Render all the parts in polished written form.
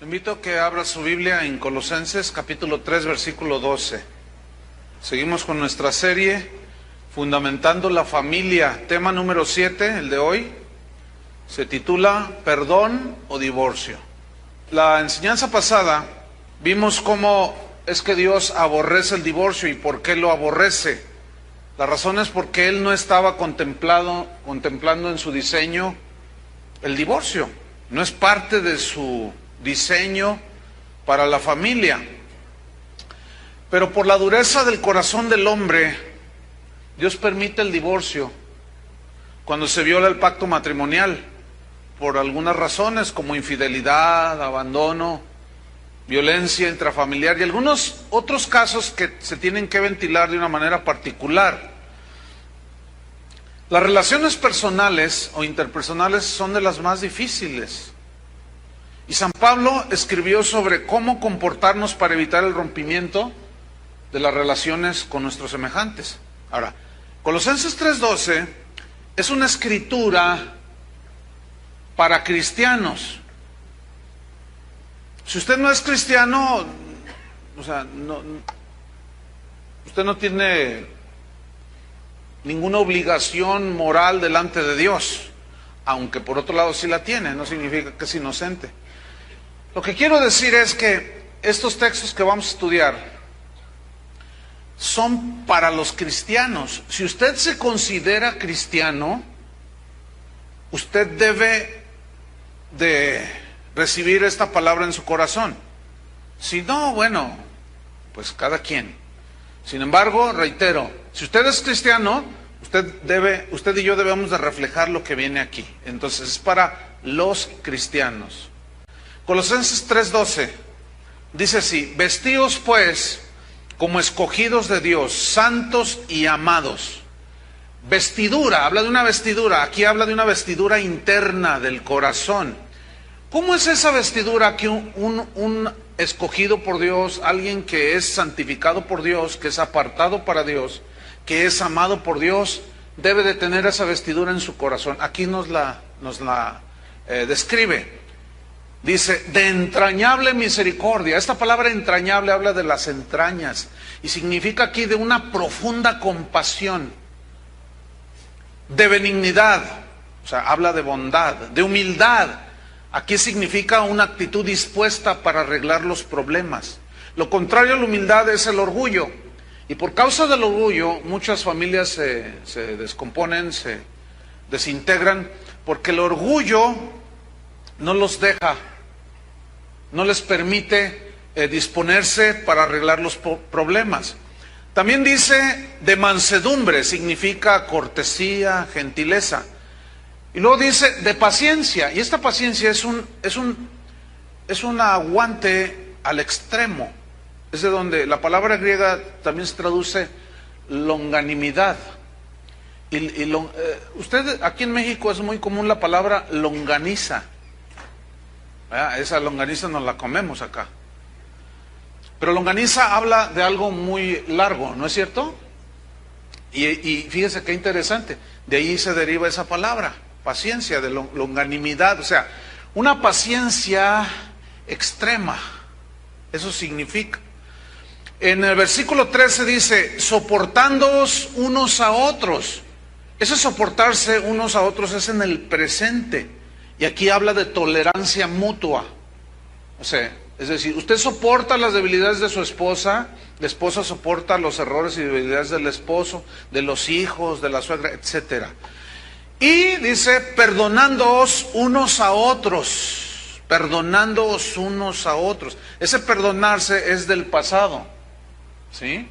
Le invito a que abra su Biblia en Colosenses capítulo 3, versículo 12. Seguimos con nuestra serie Fundamentando la Familia. Tema número 7, el de hoy, se titula Perdón o Divorcio. La enseñanza pasada vimos cómo es que Dios aborrece el divorcio y por qué lo aborrece. La razón es porque Él no estaba contemplando en su diseño el divorcio. No es parte de su diseño para la familia. Pero por la dureza del corazón del hombre, Dios permite el divorcio cuando se viola el pacto matrimonial, por algunas razones como infidelidad, abandono, violencia intrafamiliar y algunos otros casos que se tienen que ventilar de una manera particular. Las relaciones personales o interpersonales son de las más difíciles. Y San Pablo escribió sobre cómo comportarnos para evitar el rompimiento de las relaciones con nuestros semejantes. Ahora, Colosenses 3:12 es una escritura para cristianos. Si usted no es cristiano, usted no tiene ninguna obligación moral delante de Dios, aunque por otro lado sí la tiene, no significa que es inocente. Lo que quiero decir es que estos textos que vamos a estudiar son para los cristianos. Si usted se considera cristiano, usted debe de recibir esta palabra en su corazón. Si no, bueno, pues cada quien. Sin embargo, reitero, si usted es cristiano, usted y yo debemos de reflejar lo que viene aquí. Entonces es para los cristianos. Colosenses 3:12 dice así: vestíos pues como escogidos de Dios, santos y amados. Vestidura, habla de una vestidura, aquí habla de una vestidura interna del corazón. ¿Cómo es esa vestidura que un escogido por Dios, alguien que es santificado por Dios, que es apartado para Dios, que es amado por Dios, debe de tener esa vestidura en su corazón? Aquí nos la describe. Dice, de entrañable misericordia. Esta palabra entrañable habla de las entrañas y significa aquí de una profunda compasión, de benignidad, o sea, habla de bondad, de humildad. Aquí significa una actitud dispuesta para arreglar los problemas. Lo contrario a la humildad es el orgullo. Y por causa del orgullo, muchas familias se descomponen, se desintegran, porque el orgullo no los deja, no les permite disponerse para arreglar los problemas. También dice de mansedumbre, significa cortesía, gentileza. Y luego dice de paciencia, y esta paciencia es un aguante al extremo. Es de donde la palabra griega también se traduce longanimidad. Usted aquí en México es muy común la palabra longaniza. Esa longaniza nos la comemos acá. Pero longaniza habla de algo muy largo, ¿no es cierto? Y fíjese qué interesante, de ahí se deriva esa palabra, paciencia, de longanimidad, o sea, una paciencia extrema, eso significa. En el versículo 13 dice, soportándoos unos a otros. Ese soportarse unos a otros es en el presente. Y aquí habla de tolerancia mutua. O sea, es decir, usted soporta las debilidades de su esposa, la esposa soporta los errores y debilidades del esposo, de los hijos, de la suegra, etc. Y dice, perdonándoos unos a otros. Perdonándoos unos a otros. Ese perdonarse es del pasado. ¿Sí?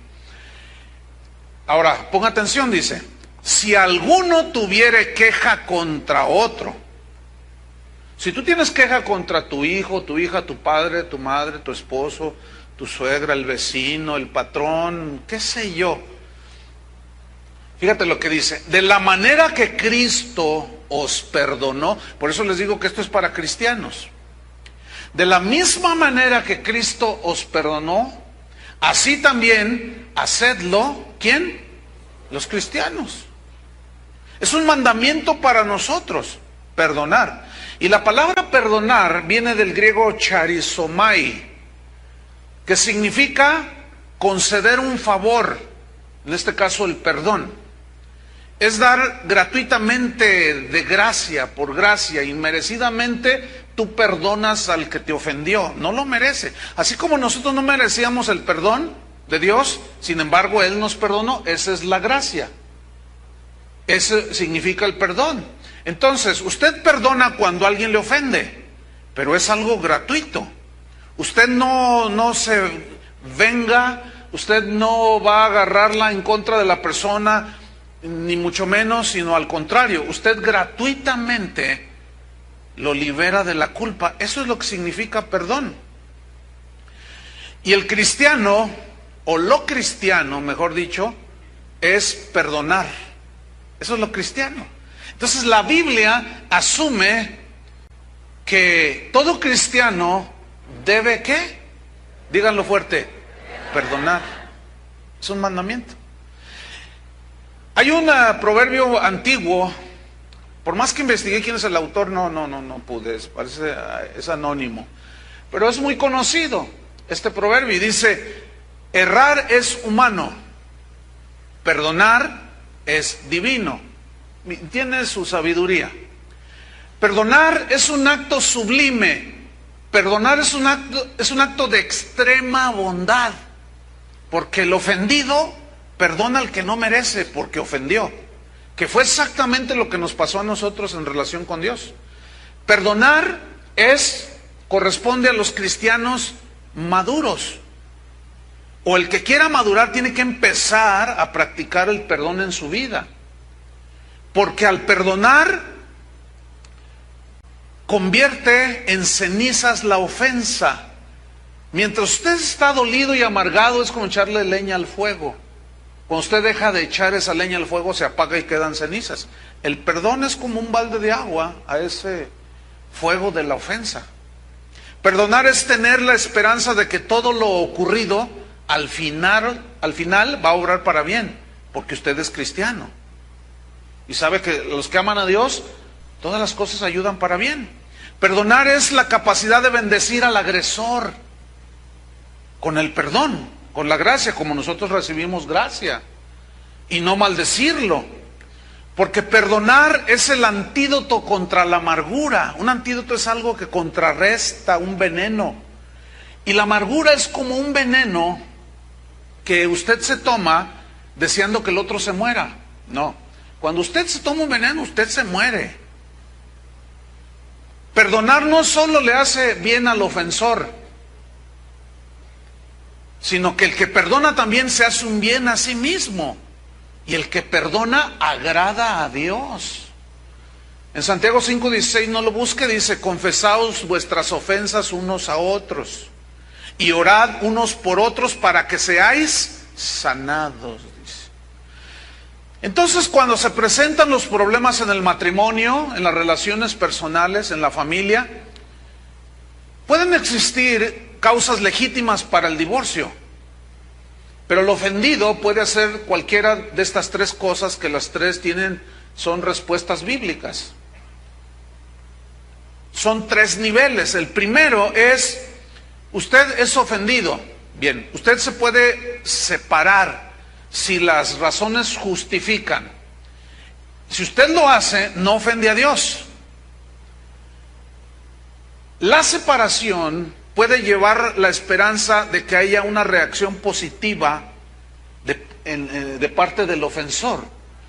Ahora, ponga atención, dice, si alguno tuviere queja contra otro. Si tú tienes queja contra tu hijo, tu hija, tu padre, tu madre, tu esposo, tu suegra, el vecino, el patrón, qué sé yo. Fíjate lo que dice, de la manera que Cristo os perdonó, por eso les digo que esto es para cristianos. De la misma manera que Cristo os perdonó, así también hacedlo, ¿quién? Los cristianos. Es un mandamiento para nosotros. perdonar. Y la palabra perdonar viene del griego charizomai, que significa conceder un favor, en este caso el perdón. Es dar gratuitamente, de gracia, por gracia, inmerecidamente, tú perdonas al que te ofendió, no lo merece. Así como nosotros no merecíamos el perdón de Dios, sin embargo Él nos perdonó, esa es la gracia. Eso significa el perdón. Entonces, usted perdona cuando alguien le ofende, pero es algo gratuito. Usted no se venga, usted no va a agarrarla en contra de la persona, ni mucho menos, sino al contrario, usted gratuitamente lo libera de la culpa. Eso es lo que significa perdón. Y el cristiano, o lo cristiano, mejor dicho, es perdonar. Eso es lo cristiano. Entonces la Biblia asume que todo cristiano debe, ¿qué? Díganlo fuerte, perdonar. Es un mandamiento. Hay un proverbio antiguo, por más que investigué quién es el autor, no pude, parece, es anónimo, pero es muy conocido este proverbio y dice: errar es humano, perdonar es divino. Tiene su sabiduría. Perdonar es un acto sublime, perdonar es un acto de extrema bondad, porque el ofendido perdona al que no merece porque ofendió, que fue exactamente lo que nos pasó a nosotros en relación con Dios. Perdonar corresponde a los cristianos maduros, o el que quiera madurar tiene que empezar a practicar el perdón en su vida, porque al perdonar convierte en cenizas la ofensa. Mientras usted está dolido y amargado, es como echarle leña al fuego. Cuando usted deja de echar esa leña al fuego, se apaga y quedan cenizas. El perdón es como un balde de agua a ese fuego de la ofensa. Perdonar es tener la esperanza de que todo lo ocurrido al final va a obrar para bien, porque usted es cristiano. Y sabe que los que aman a Dios, todas las cosas ayudan para bien. Perdonar es la capacidad de bendecir al agresor con el perdón, con la gracia, como nosotros recibimos gracia, y no maldecirlo, porque perdonar es el antídoto contra la amargura. Un antídoto es algo que contrarresta un veneno, y la amargura es como un veneno que usted se toma deseando que el otro se muera. No, cuando usted se toma un veneno, usted se muere. Perdonar no solo le hace bien al ofensor, sino que el que perdona también se hace un bien a sí mismo. Y el que perdona agrada a Dios. En Santiago 5:16, no lo busque, dice: confesaos vuestras ofensas unos a otros y orad unos por otros para que seáis sanados, dice. Entonces, cuando se presentan los problemas en el matrimonio, en las relaciones personales, en la familia, pueden existir causas legítimas para el divorcio, pero el ofendido puede hacer cualquiera de estas tres cosas, que las tres son respuestas bíblicas. Son tres niveles. El primero es: usted es ofendido. Bien, usted se puede separar si las razones justifican. Si usted lo hace, no ofende a Dios. La separación puede llevar la esperanza de que haya una reacción positiva de parte del ofensor.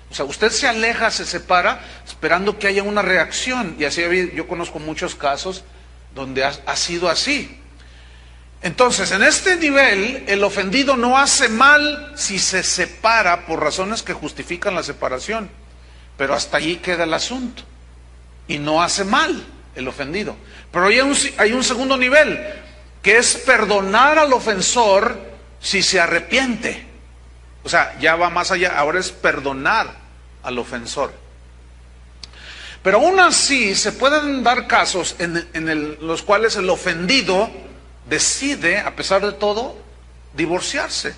O sea, usted se aleja, se separa, esperando que haya una reacción. Y así yo conozco muchos casos donde ha sido así. Entonces, en este nivel, el ofendido no hace mal si se separa por razones que justifican la separación. Pero hasta allí queda el asunto. Y no hace mal el ofendido. Pero hay un segundo nivel, que es perdonar al ofensor si se arrepiente. O sea, ya va más allá, ahora es perdonar al ofensor. Pero aún así se pueden dar casos en los cuales el ofendido decide, a pesar de todo, divorciarse.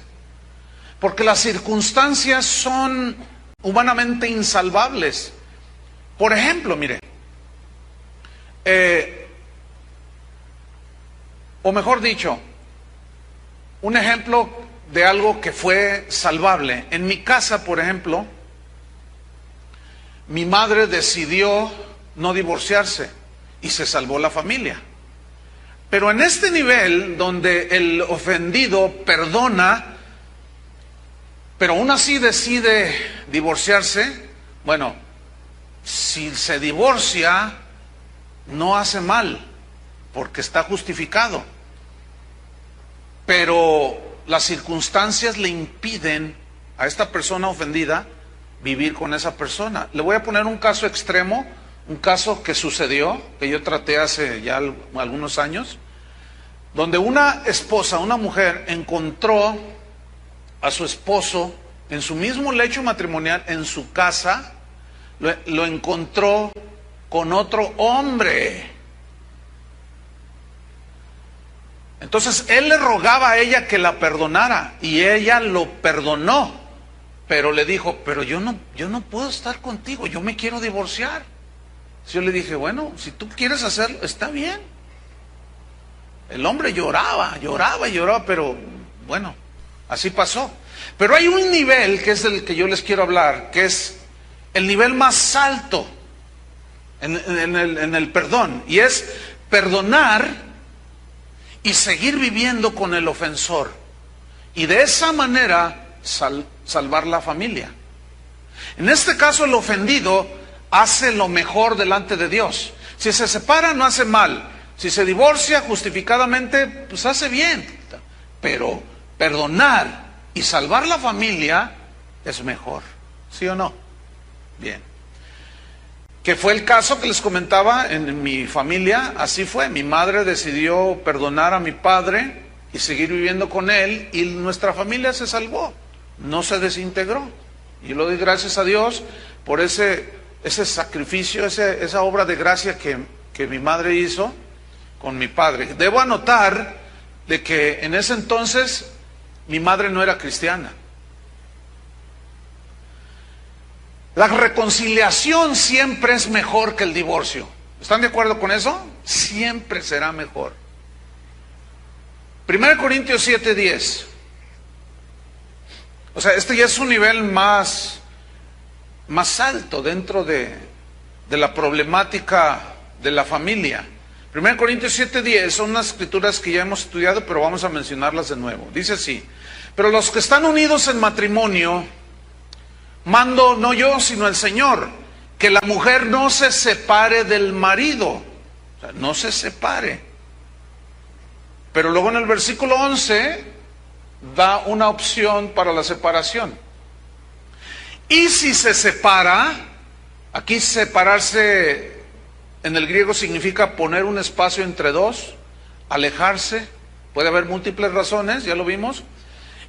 Porque las circunstancias son humanamente insalvables. Por ejemplo, mire, O mejor dicho, un ejemplo de algo que fue salvable. En mi casa, por ejemplo, mi madre decidió no divorciarse y se salvó la familia. Pero en este nivel donde el ofendido perdona, pero aún así decide divorciarse, bueno, si se divorcia, no hace mal, porque está justificado. Pero las circunstancias le impiden a esta persona ofendida vivir con esa persona. Le voy a poner un caso extremo, un caso que sucedió, que yo traté hace ya algunos años, donde una esposa, una mujer, encontró a su esposo en su mismo lecho matrimonial, en su casa, lo encontró con otro hombre. Entonces él le rogaba a ella que la perdonara y ella lo perdonó, pero le dijo, pero yo no puedo estar contigo, yo me quiero divorciar. Yo le dije, bueno, si tú quieres hacerlo, está bien. El hombre lloraba, pero bueno, así pasó. Pero hay un nivel que es del que yo les quiero hablar, que es el nivel más alto en el perdón, y es perdonar y seguir viviendo con el ofensor, y de esa manera salvar la familia. En este caso el ofendido hace lo mejor delante de Dios. Si se separa, no hace mal. Si se divorcia justificadamente, pues hace bien. Pero perdonar y salvar la familia es mejor, ¿sí o no? Bien. Que fue el caso que les comentaba en mi familia, así fue. Mi madre decidió perdonar a mi padre y seguir viviendo con él, y nuestra familia se salvó, no se desintegró. Y lo doy gracias a Dios por ese sacrificio, esa obra de gracia que mi madre hizo con mi padre. Debo anotar de que en ese entonces mi madre no era cristiana. La reconciliación siempre es mejor que el divorcio. ¿Están de acuerdo con eso? Siempre será mejor. 1 Corintios 7:10. O sea, este ya es un nivel más alto dentro de la problemática de la familia. 1 Corintios 7:10 son unas escrituras que ya hemos estudiado, pero vamos a mencionarlas de nuevo. Dice así: pero los que están unidos en matrimonio, mando no yo, sino el Señor, que la mujer no se separe del marido. O sea, no se separe. Pero luego en el versículo 11 da una opción para la separación. Y si se separa, aquí separarse en el griego significa poner un espacio entre dos, alejarse. Puede haber múltiples razones, ya lo vimos.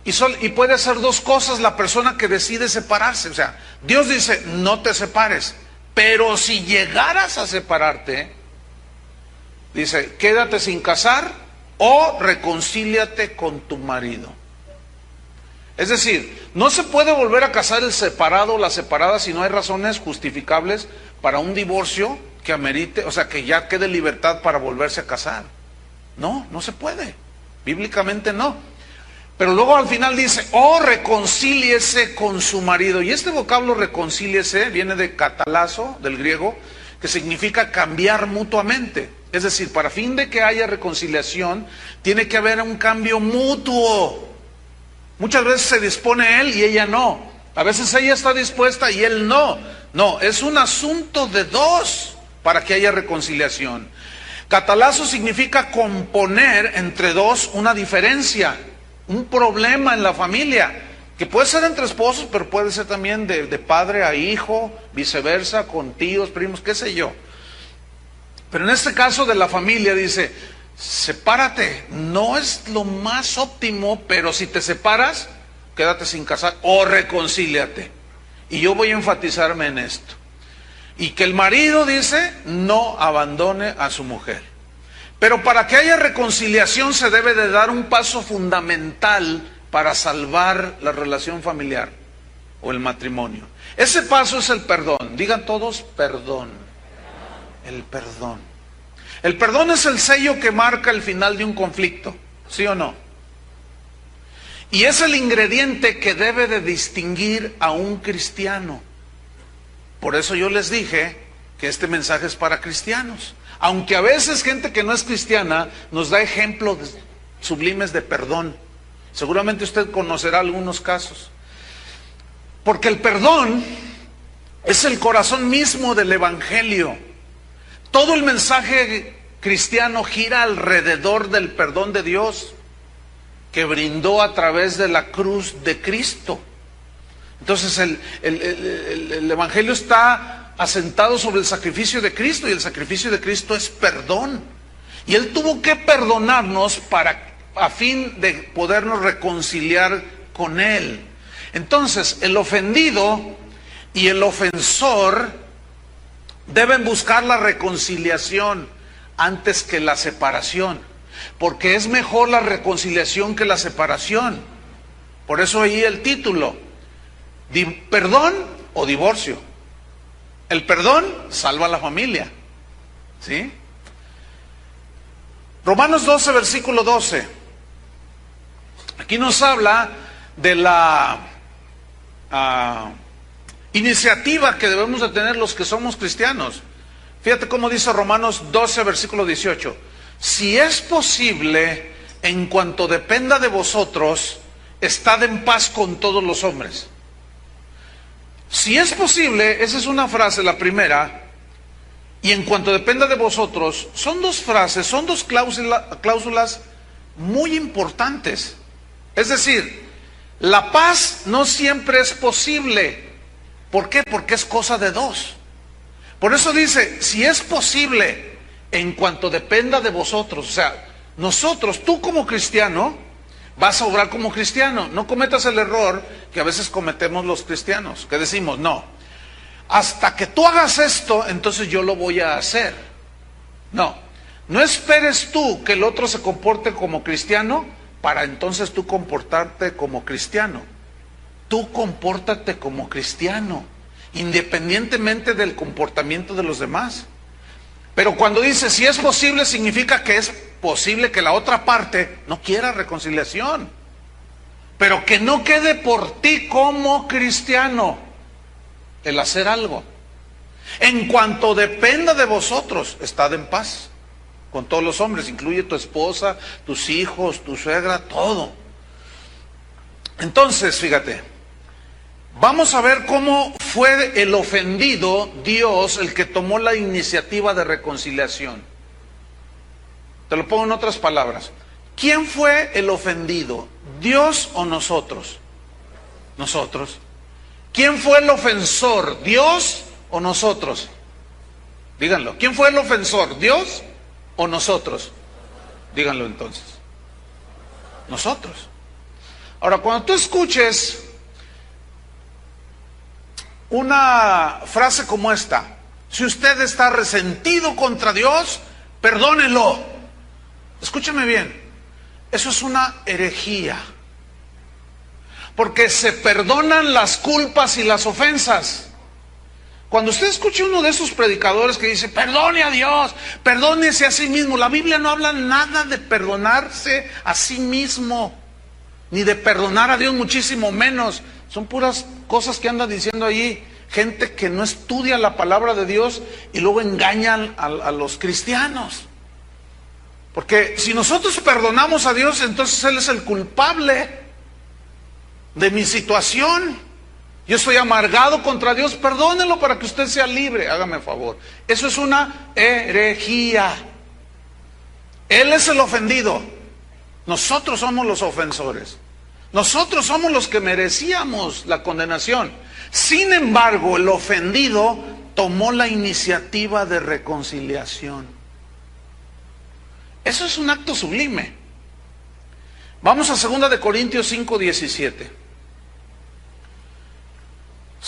Y puede hacer dos cosas la persona que decide separarse. O sea, Dios dice, no te separes. Pero si llegaras a separarte, dice, quédate sin casar o reconcíliate con tu marido. Es decir, no se puede volver a casar el separado o la separada si no hay razones justificables para un divorcio que amerite, o sea, que ya quede libertad para volverse a casar. No, no se puede. Bíblicamente no. Pero luego al final dice, reconcíliese con su marido. Y este vocablo reconcíliese viene de catalazo, del griego, que significa cambiar mutuamente. Es decir, para fin de que haya reconciliación, tiene que haber un cambio mutuo. Muchas veces se dispone él y ella no. A veces ella está dispuesta y él no. No, es un asunto de dos para que haya reconciliación. Catalazo significa componer entre dos una diferencia, un problema en la familia, que puede ser entre esposos, pero puede ser también de padre a hijo, viceversa, con tíos, primos, qué sé yo. Pero en este caso de la familia dice, sepárate, no es lo más óptimo, pero si te separas, quédate sin casar o reconcíliate. Y yo voy a enfatizarme en esto. Y que el marido dice, no abandone a su mujer. Pero para que haya reconciliación se debe de dar un paso fundamental para salvar la relación familiar o el matrimonio. Ese paso es el perdón. Digan todos, perdón. El perdón. El perdón es el sello que marca el final de un conflicto, ¿sí o no? Y es el ingrediente que debe de distinguir a un cristiano. Por eso yo les dije que este mensaje es para cristianos. Aunque a veces gente que no es cristiana nos da ejemplos sublimes de perdón. Seguramente usted conocerá algunos casos. Porque el perdón es el corazón mismo del Evangelio. Todo el mensaje cristiano gira alrededor del perdón de Dios que brindó a través de la cruz de Cristo. Entonces el Evangelio está asentado sobre el sacrificio de Cristo, y el sacrificio de Cristo es perdón. Y Él tuvo que perdonarnos a fin de podernos reconciliar con Él. Entonces el ofendido y el ofensor deben buscar la reconciliación antes que la separación, porque es mejor la reconciliación que la separación. Por eso ahí el título, perdón o divorcio. El perdón salva a la familia, ¿sí? Romanos 12, versículo 12. Aquí nos habla de la iniciativa que debemos de tener los que somos cristianos. Fíjate cómo dice Romanos 12, versículo 18. Si es posible, en cuanto dependa de vosotros, estad en paz con todos los hombres. Si es posible, esa es una frase, la primera, y en cuanto dependa de vosotros, son dos frases, son dos cláusulas muy importantes. Es decir, la paz no siempre es posible. ¿Por qué? Porque es cosa de dos. Por eso dice, si es posible, en cuanto dependa de vosotros. O sea, nosotros, tú como cristiano, vas a obrar como cristiano. No cometas el error que a veces cometemos los cristianos, que decimos, no, hasta que tú hagas esto, entonces yo lo voy a hacer. No, no esperes tú que el otro se comporte como cristiano para entonces tú comportarte como cristiano. Tú compórtate como cristiano, independientemente del comportamiento de los demás. Pero cuando dice si es posible, significa que es posible que la otra parte no quiera reconciliación, pero que no quede por ti como cristiano el hacer algo. En cuanto dependa de vosotros, estad en paz con todos los hombres, incluye tu esposa, tus hijos, tu suegra, todo. Entonces, fíjate, vamos a ver cómo fue el ofendido, Dios, el que tomó la iniciativa de reconciliación. Te lo pongo en otras palabras. ¿Quién fue el ofendido? ¿Dios o nosotros? Nosotros. ¿Quién fue el ofensor? ¿Dios o nosotros? Díganlo. ¿Quién fue el ofensor? ¿Dios o nosotros? Díganlo entonces. Nosotros. Ahora, cuando tú escuches una frase como esta, si usted está resentido contra Dios, perdónelo. Escúchame bien, eso es una herejía. Porque se perdonan las culpas y las ofensas. Cuando usted escuche uno de esos predicadores que dice, perdone a Dios, perdónese a sí mismo, la Biblia no habla nada de perdonarse a sí mismo, ni de perdonar a Dios, muchísimo menos. Son puras cosas que anda diciendo allí gente que no estudia la palabra de Dios y luego engañan a los cristianos. Porque si nosotros perdonamos a Dios, entonces Él es el culpable de mi situación. Yo estoy amargado contra Dios, perdónelo para que usted sea libre, hágame favor. Eso es una herejía. Él es el ofendido, nosotros somos los ofensores. Nosotros somos los que merecíamos la condenación. Sin embargo, el ofendido tomó la iniciativa de reconciliación. Eso es un acto sublime. Vamos a 2 Corintios 5, 17.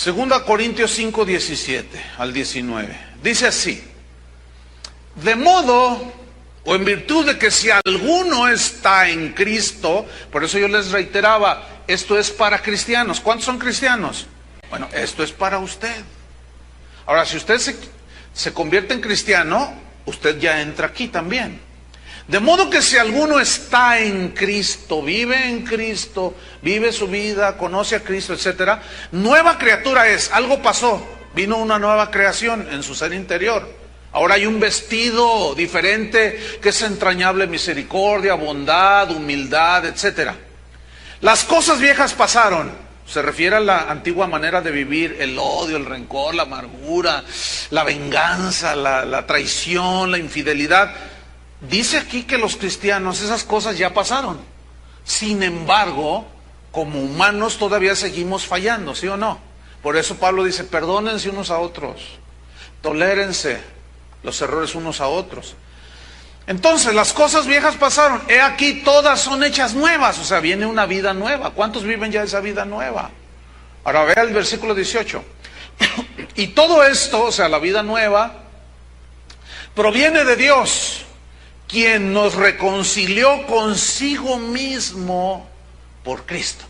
2 Corintios 5, 17 al 19. Dice así: de modo, o en virtud de que si alguno está en Cristo, por eso yo les reiteraba, esto es para cristianos. ¿Cuántos son cristianos? Bueno, esto es para usted. Ahora, si usted se convierte en cristiano, usted ya entra aquí también. De modo que si alguno está en Cristo, vive su vida, conoce a Cristo, etcétera, nueva criatura es. Algo pasó, vino una nueva creación en su ser interior. Ahora hay un vestido diferente que es entrañable misericordia, bondad, humildad, etcétera. Las cosas viejas pasaron. Se refiere a la antigua manera de vivir, el odio, el rencor, la amargura, la venganza, la traición, la infidelidad. Dice aquí que los cristianos, esas cosas ya pasaron. Sin embargo, como humanos todavía seguimos fallando, ¿sí o no? Por eso Pablo dice, perdónense unos a otros, tolérense los errores unos a otros. Entonces, las cosas viejas pasaron, he aquí todas son hechas nuevas, o sea, viene una vida nueva. ¿Cuántos viven ya esa vida nueva? Ahora vea el versículo 18. Y todo esto, o sea, la vida nueva, proviene de Dios, quien nos reconcilió consigo mismo por Cristo.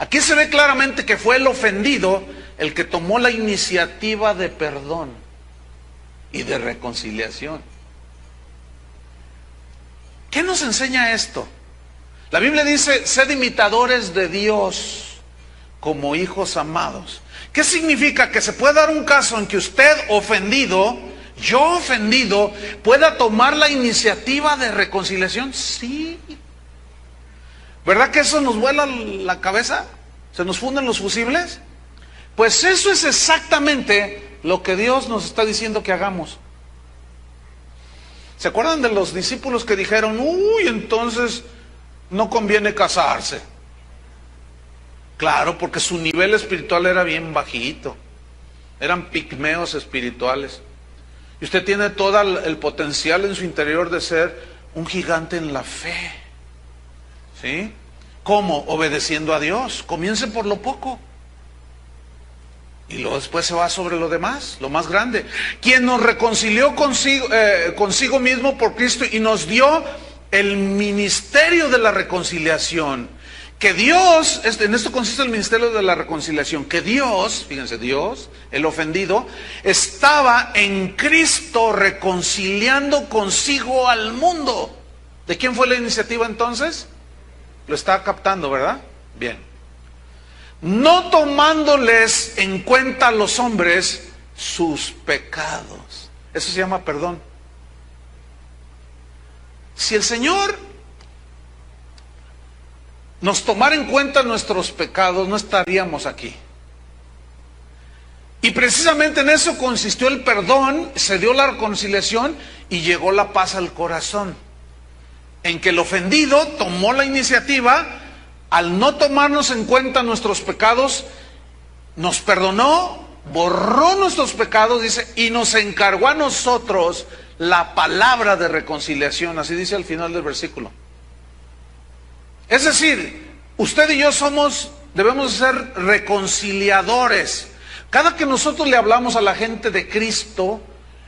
Aquí se ve claramente que fue el ofendido el que tomó la iniciativa de perdón y de reconciliación. ¿Qué nos enseña esto? La Biblia dice, sed imitadores de Dios como hijos amados. ¿Qué significa? Que se puede dar un caso en que usted ofendido, yo ofendido, pueda tomar la iniciativa de reconciliación. Sí. ¿Verdad que eso nos vuela la cabeza? ¿Se nos funden los fusibles? Pues eso es exactamente lo que Dios nos está diciendo que hagamos. ¿Se acuerdan de los discípulos que dijeron, uy, entonces no conviene casarse? Claro, porque su nivel espiritual era bien bajito. Eran pigmeos espirituales. Y usted tiene todo el potencial en su interior de ser un gigante en la fe. ¿Sí? ¿Cómo? Obedeciendo a Dios. Comience por lo poco. Y luego después se va sobre lo demás, lo más grande. Quien nos reconcilió consigo mismo por Cristo y nos dio el ministerio de la reconciliación. Que Dios, en esto consiste el ministerio de la reconciliación, que Dios, fíjense, Dios, el ofendido, estaba en Cristo reconciliando consigo al mundo. ¿De quién fue la iniciativa entonces? Lo está captando, ¿verdad? Bien. No tomándoles en cuenta a los hombres sus pecados. Eso se llama perdón. Si el Señor nos tomara en cuenta nuestros pecados, no estaríamos aquí. Y precisamente en eso consistió el perdón, se dio la reconciliación y llegó la paz al corazón. En que el ofendido tomó la iniciativa. Al no tomarnos en cuenta nuestros pecados, nos perdonó, borró nuestros pecados, dice, y nos encargó a nosotros la palabra de reconciliación. Así dice al final del versículo. Es decir, usted y yo debemos ser reconciliadores. Cada que nosotros le hablamos a la gente de Cristo,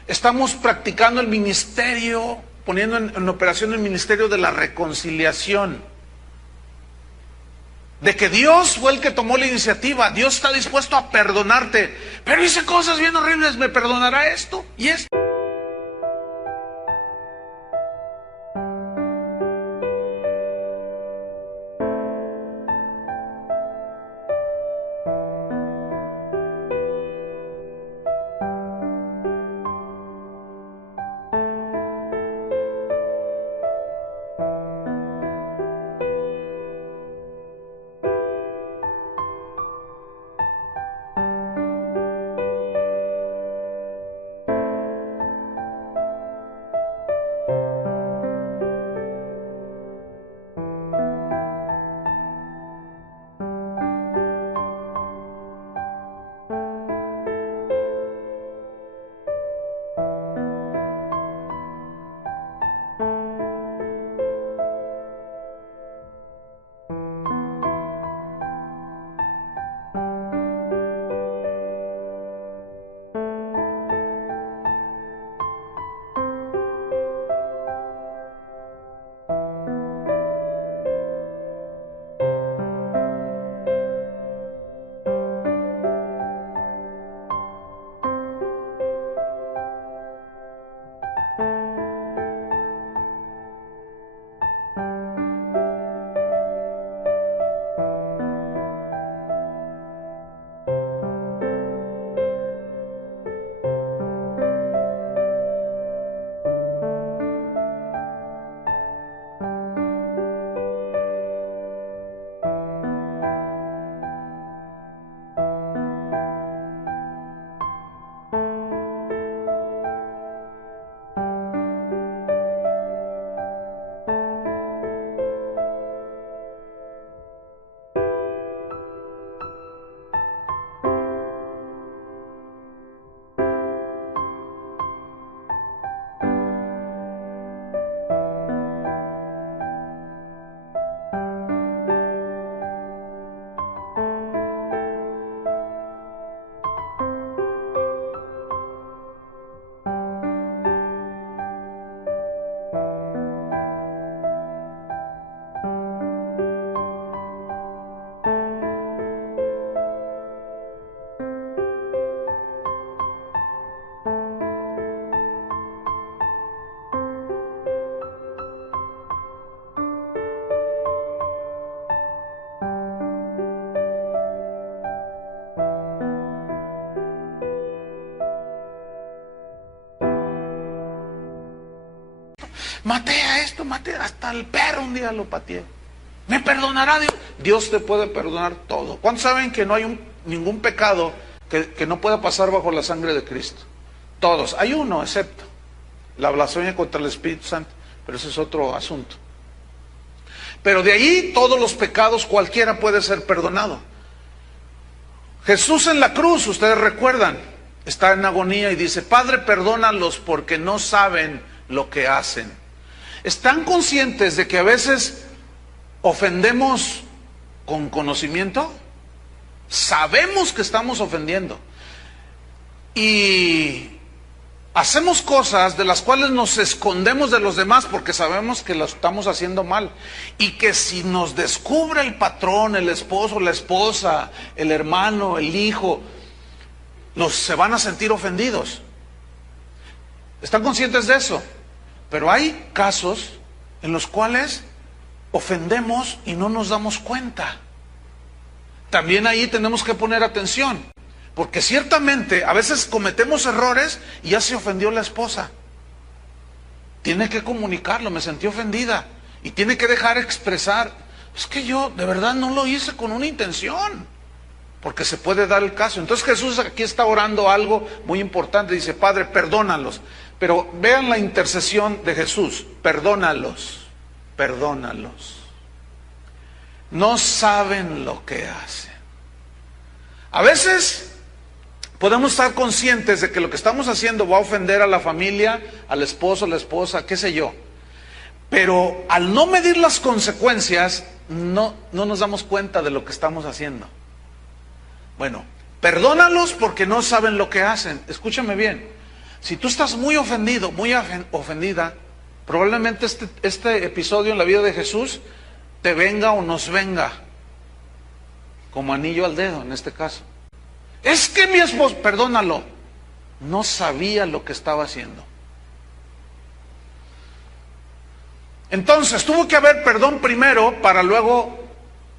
estamos practicando el ministerio, poniendo en operación el ministerio de la reconciliación. De que Dios fue el que tomó la iniciativa. Dios está dispuesto a perdonarte. Pero hice cosas bien horribles, ¿me perdonará esto y esto? maté a esto, maté hasta el perro, un día lo pateé. ¿Me perdonará Dios? Dios te puede perdonar todo. ¿Cuántos saben que no hay ningún pecado que no pueda pasar bajo la sangre de Cristo? Todos. Hay uno, excepto la blasfemia contra el Espíritu Santo, pero ese es otro asunto. Pero de ahí todos los pecados, cualquiera puede ser perdonado. Jesús en la cruz, ustedes recuerdan, está en agonía y dice: Padre, perdónalos porque no saben lo que hacen. ¿Están conscientes de que a veces ofendemos con conocimiento? Sabemos que estamos ofendiendo y hacemos cosas de las cuales nos escondemos de los demás porque sabemos que lo estamos haciendo mal, y que si nos descubre el patrón, el esposo, la esposa, el hermano, el hijo, se van a sentir ofendidos. ¿Están conscientes de eso? Pero hay casos en los cuales ofendemos y no nos damos cuenta. También ahí tenemos que poner atención, porque ciertamente a veces cometemos errores y ya se ofendió la esposa. Tiene que comunicarlo: me sentí ofendida, y tiene que dejar expresar: es que yo de verdad no lo hice con una intención, porque se puede dar el caso. Entonces Jesús aquí está orando algo muy importante, dice: Padre, perdónalos. Pero vean la intercesión de Jesús: perdónalos, perdónalos. No saben lo que hacen. A veces podemos estar conscientes de que lo que estamos haciendo va a ofender a la familia, al esposo, a la esposa, qué sé yo. Pero al no medir las consecuencias, no nos damos cuenta de lo que estamos haciendo. Bueno, perdónalos porque no saben lo que hacen. Escúchame bien. Si tú estás muy ofendido, muy ofendida, probablemente este episodio en la vida de Jesús te venga o nos venga como anillo al dedo en este caso. Es que mi esposo, perdónalo, no sabía lo que estaba haciendo. Entonces tuvo que haber perdón primero para luego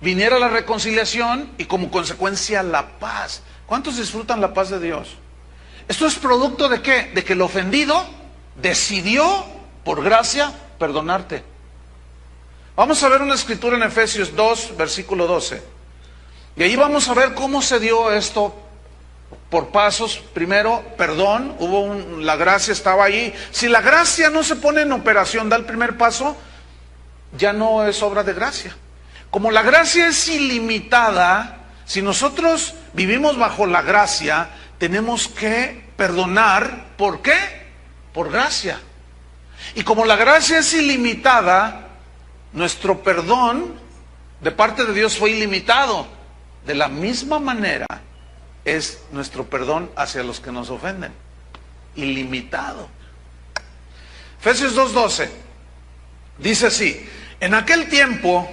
viniera la reconciliación y como consecuencia la paz. ¿Cuántos disfrutan la paz de Dios? ¿Esto es producto de qué? De que el ofendido decidió por gracia perdonarte. Vamos a ver una escritura en Efesios 2, versículo 12. Y ahí vamos a ver cómo se dio esto por pasos. Primero, perdón, la gracia estaba ahí. Si la gracia no se pone en operación, da el primer paso, ya no es obra de gracia. Como la gracia es ilimitada, si nosotros vivimos bajo la gracia, tenemos que perdonar. ¿Por qué? Por gracia. Y como la gracia es ilimitada, nuestro perdón de parte de Dios fue ilimitado. De la misma manera es nuestro perdón hacia los que nos ofenden, ilimitado. Efesios 2:12 dice así: en aquel tiempo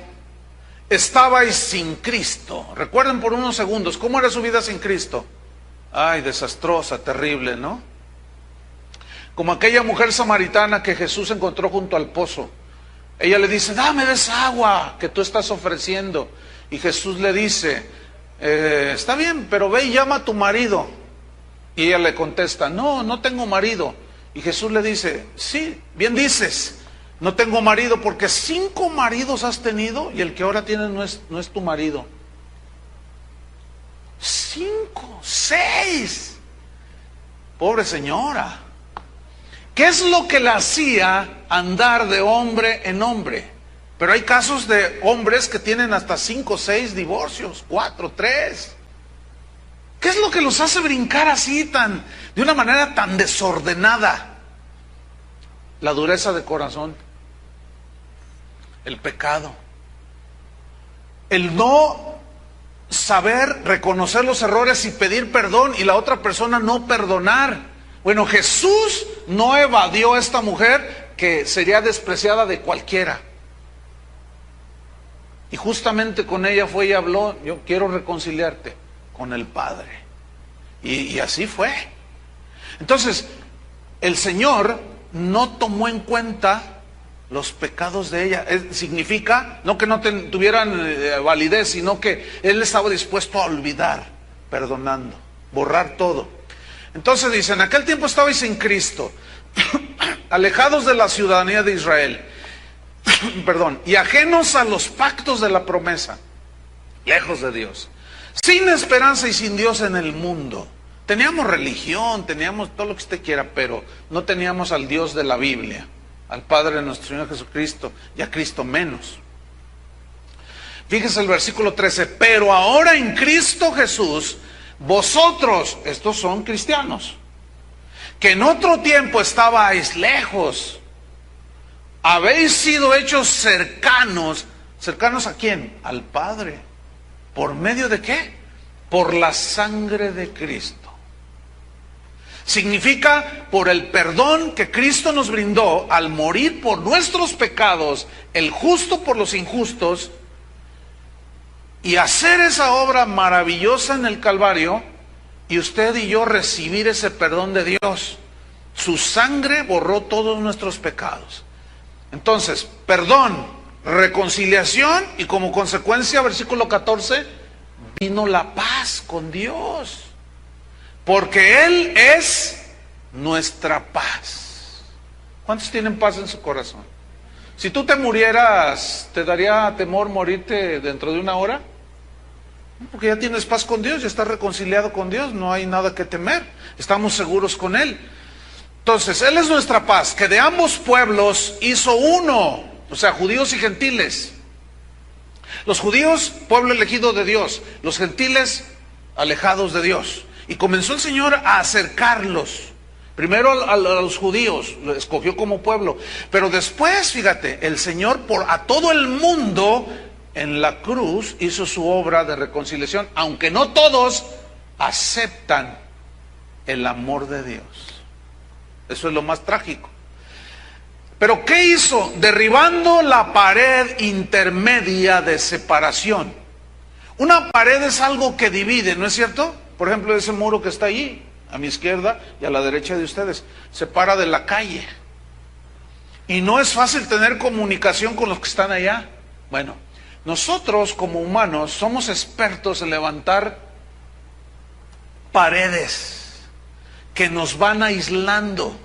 estabais sin Cristo. Recuerden por unos segundos, ¿cómo era su vida sin Cristo? Ay, desastrosa, terrible, ¿no? Como aquella mujer samaritana que Jesús encontró junto al pozo. Ella le dice: dame de esa agua que tú estás ofreciendo. Y Jesús le dice: está bien, pero ve y llama a tu marido. Y ella le contesta: no tengo marido. Y Jesús le dice: sí, bien dices, no tengo marido, porque 5 maridos has tenido y el que ahora tienes no es tu marido. 5, 6. Pobre señora. ¿Qué es lo que la hacía andar de hombre en hombre? Pero hay casos de hombres que tienen hasta 5, 6 divorcios, 4, 3. ¿Qué es lo que los hace brincar así de una manera tan desordenada? La dureza de corazón, el pecado, el no saber reconocer los errores y pedir perdón, y la otra persona no perdonar. Bueno, Jesús no evadió a esta mujer que sería despreciada de cualquiera. Y justamente con ella fue y habló: yo quiero reconciliarte con el Padre. Y así fue. Entonces, el Señor no tomó en cuenta los pecados de ella. Significa, no que no tuvieran validez, sino que Él estaba dispuesto a olvidar, perdonando, borrar todo. Entonces dice: en aquel tiempo estabais sin Cristo, alejados de la ciudadanía de Israel, perdón, y ajenos a los pactos de la promesa, lejos de Dios, sin esperanza y sin Dios en el mundo. Teníamos religión, teníamos todo lo que usted quiera, pero no teníamos al Dios de la Biblia, al Padre de nuestro Señor Jesucristo, y a Cristo menos. Fíjese el versículo 13, pero ahora en Cristo Jesús, vosotros, estos son cristianos, que en otro tiempo estabais lejos, habéis sido hechos cercanos. ¿Cercanos a quién? Al Padre. ¿Por medio de qué? Por la sangre de Cristo. Significa por el perdón que Cristo nos brindó al morir por nuestros pecados, el justo por los injustos, y hacer esa obra maravillosa en el Calvario, y usted y yo recibir ese perdón de Dios. Su sangre borró todos nuestros pecados. Entonces, perdón, reconciliación, y como consecuencia, versículo 14, vino la paz con Dios, porque Él es nuestra paz. ¿Cuántos tienen paz en su corazón? Si tú te murieras, ¿te daría temor morirte dentro de una hora? Porque ya tienes paz con Dios, ya estás reconciliado con Dios, no hay nada que temer, estamos seguros con Él. Entonces, Él es nuestra paz, que de ambos pueblos hizo uno, o sea, judíos y gentiles. Los judíos, pueblo elegido de Dios, los gentiles, alejados de Dios. Y comenzó el Señor a acercarlos. Primero a los judíos, los escogió como pueblo, pero después, fíjate, el Señor a todo el mundo en la cruz hizo su obra de reconciliación, aunque no todos aceptan el amor de Dios. Eso es lo más trágico. Pero ¿qué hizo? Derribando la pared intermedia de separación. Una pared es algo que divide, ¿no es cierto? Por ejemplo, ese muro que está allí, a mi izquierda y a la derecha de ustedes, separa de la calle. Y no es fácil tener comunicación con los que están allá. Bueno, nosotros como humanos somos expertos en levantar paredes que nos van aislando.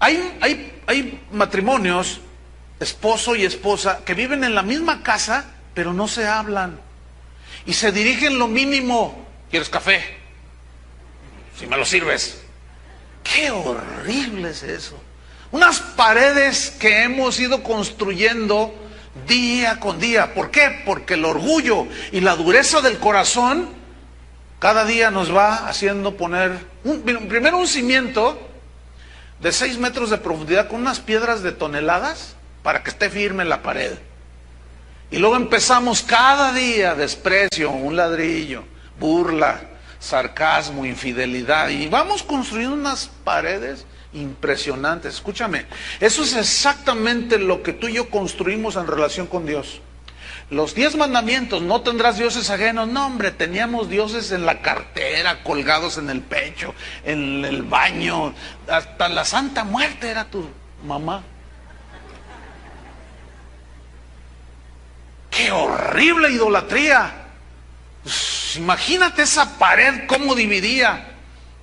Hay matrimonios, esposo y esposa, que viven en la misma casa, pero no se hablan. Y se dirigen lo mínimo. ¿Quieres café? Si me lo sirves. ¡Qué horrible es eso! Unas paredes que hemos ido construyendo día con día. ¿Por qué? Porque el orgullo y la dureza del corazón cada día nos va haciendo poner primero un cimiento de 6 metros de profundidad con unas piedras de toneladas para que esté firme la pared. Y luego empezamos cada día desprecio, un ladrillo, burla, sarcasmo, infidelidad, y vamos construyendo unas paredes impresionantes. Escúchame, eso es exactamente lo que tú y yo construimos en relación con Dios. Los 10 mandamientos, no tendrás dioses ajenos. No, hombre, teníamos dioses en la cartera, colgados en el pecho, en el baño, hasta la Santa Muerte era tu mamá. ¡Qué horrible idolatría! Pues, imagínate esa pared cómo dividía.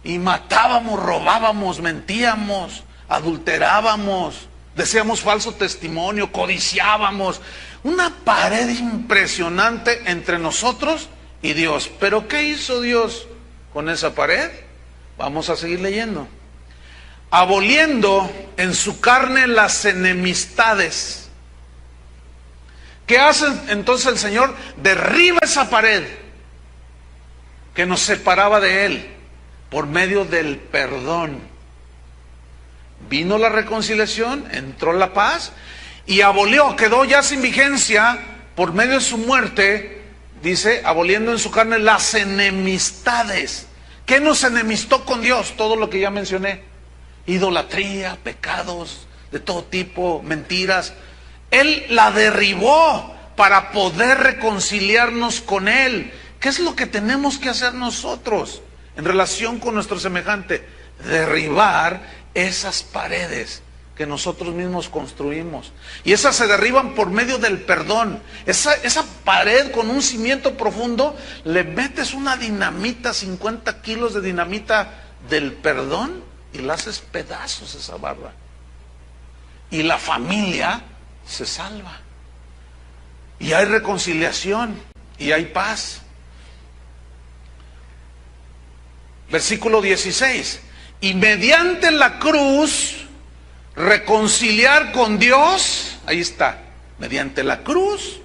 Y matábamos, robábamos, mentíamos, adulterábamos, decíamos falso testimonio, codiciábamos. Una pared impresionante entre nosotros y Dios. ¿Pero qué hizo Dios con esa pared? Vamos a seguir leyendo. Aboliendo en su carne las enemistades. ¿Qué hace entonces el Señor? Derriba esa pared que nos separaba de Él por medio del perdón. Vino la reconciliación, entró la paz y abolió, quedó ya sin vigencia por medio de su muerte, dice, aboliendo en su carne las enemistades. ¿Qué nos enemistó con Dios? Todo lo que ya mencioné. Idolatría, pecados de todo tipo, mentiras. Él la derribó para poder reconciliarnos con Él. ¿Qué es lo que tenemos que hacer nosotros en relación con nuestro semejante? Derribar esas paredes que nosotros mismos construimos. Y esas se derriban por medio del perdón. Esa pared con un cimiento profundo, le metes una dinamita, 50 kilos de dinamita del perdón, y la haces pedazos esa barra. y la familia se salva. Y hay reconciliación y hay paz. Versículo 16. Y mediante la cruz reconciliar con Dios. Ahí está. Mediante la cruz,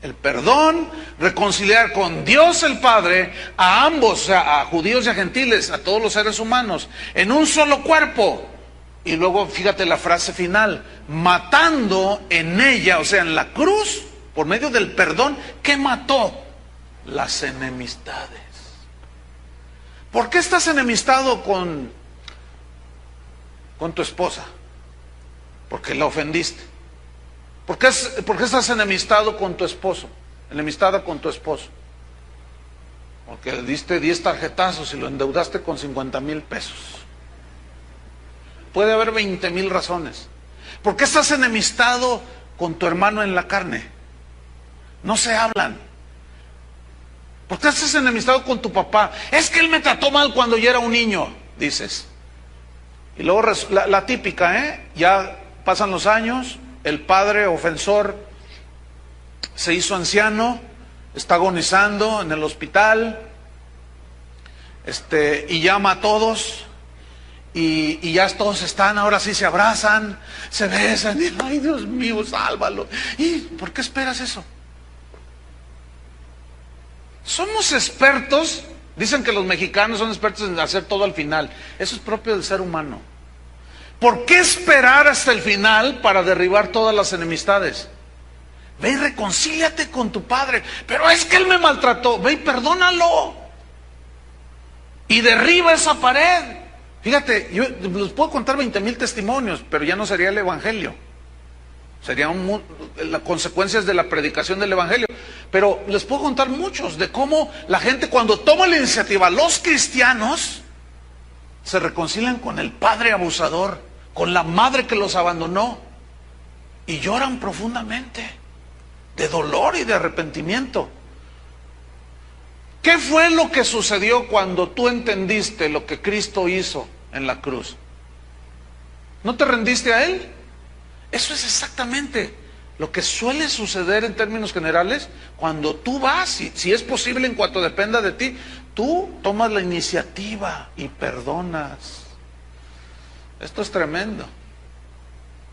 el perdón, reconciliar con Dios el Padre a ambos, o sea, a judíos y a gentiles, a todos los seres humanos, en un solo cuerpo. Y luego fíjate la frase final, matando en ella, o sea, en la cruz, por medio del perdón, ¿qué mató? Las enemistades. ¿Por qué estás enemistado con tu esposa? Porque la ofendiste. ¿Por qué estás enemistado con tu esposo? Enemistada con tu esposo. Porque le diste 10 tarjetazos y lo endeudaste con 50,000 pesos. Puede haber 20,000 razones. ¿Por qué estás enemistado con tu hermano en la carne? No se hablan. ¿Por qué estás enemistado con tu papá? Es que él me trató mal cuando yo era un niño, dices. Y luego la típica, ya pasan los años, el padre ofensor se hizo anciano, está agonizando en el hospital, y llama a todos, y ya todos están, ahora sí se abrazan, se besan, y ay Dios mío, sálvalo. ¿Y por qué esperas eso? Somos expertos, dicen que los mexicanos son expertos en hacer todo al final. Eso es propio del ser humano. ¿Por qué esperar hasta el final para derribar todas las enemistades? Ve y reconcíliate con tu padre. Pero es que él me maltrató. Ve y perdónalo. Y derriba esa pared. Fíjate, yo les puedo contar 20,000 testimonios, pero ya no sería el evangelio. Serían las consecuencias de la predicación del evangelio. Pero les puedo contar muchos de cómo la gente, cuando toma la iniciativa, los cristianos se reconcilian con el padre abusador, con la madre que los abandonó, y lloran profundamente de dolor y de arrepentimiento. ¿Qué fue lo que sucedió cuando tú entendiste lo que Cristo hizo en la cruz? ¿No te rendiste a Él? Eso es exactamente lo que suele suceder en términos generales cuando tú vas, si es posible en cuanto dependa de ti, tú tomas la iniciativa y perdonas. Esto es tremendo.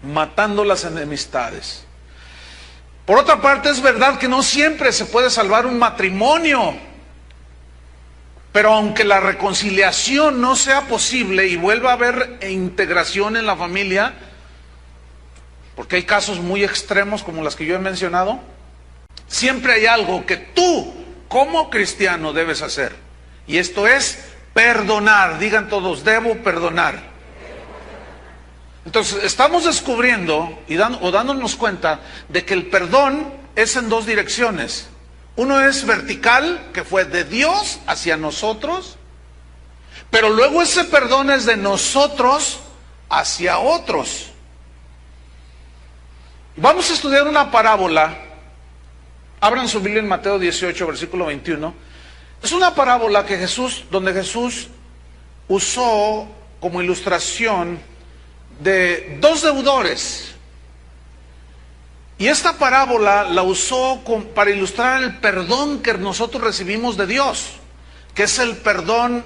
Matando las enemistades. Por otra parte, es verdad que no siempre se puede salvar un matrimonio. Pero aunque la reconciliación no sea posible y vuelva a haber integración en la familia, porque hay casos muy extremos como los que yo he mencionado, siempre hay algo que tú, como cristiano, debes hacer. Y esto es perdonar. Digan todos, debo perdonar. Entonces, estamos descubriendo o dándonos cuenta de que el perdón es en dos direcciones. Uno es vertical, que fue de Dios hacia nosotros, pero luego ese perdón es de nosotros hacia otros. Vamos a estudiar una parábola. Abran su Biblia en Mateo 18, versículo 21. Es una parábola donde Jesús usó como ilustración de dos deudores. Y esta parábola la usó para ilustrar el perdón que nosotros recibimos de Dios, que es el perdón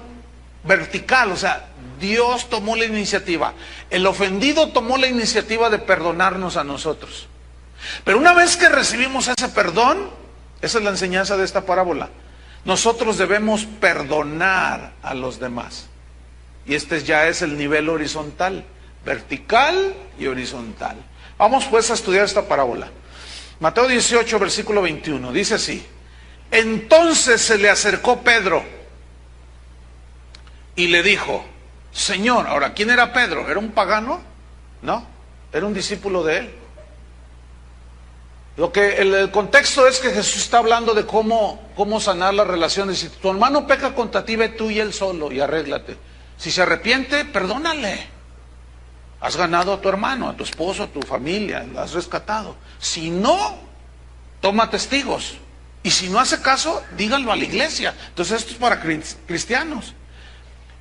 vertical, o sea, Dios tomó la iniciativa. El ofendido tomó la iniciativa de perdonarnos a nosotros. Pero una vez que recibimos ese perdón, esa es la enseñanza de esta parábola, nosotros debemos perdonar a los demás. Y este ya es el nivel horizontal, vertical y horizontal. Vamos pues a estudiar esta parábola. Mateo 18, versículo 21, dice así: entonces se le acercó Pedro y le dijo, Señor. Ahora, ¿quién era Pedro? ¿Era un pagano? No, era un discípulo de él. El contexto es que Jesús está hablando de cómo sanar las relaciones. Si tu hermano peca contra ti, ve tú y él solo y arréglate. Si se arrepiente, perdónale. Has ganado a tu hermano, a tu esposo, a tu familia, lo has rescatado. Si no, toma testigos. Y si no hace caso, díganlo a la iglesia. Entonces esto es para cristianos.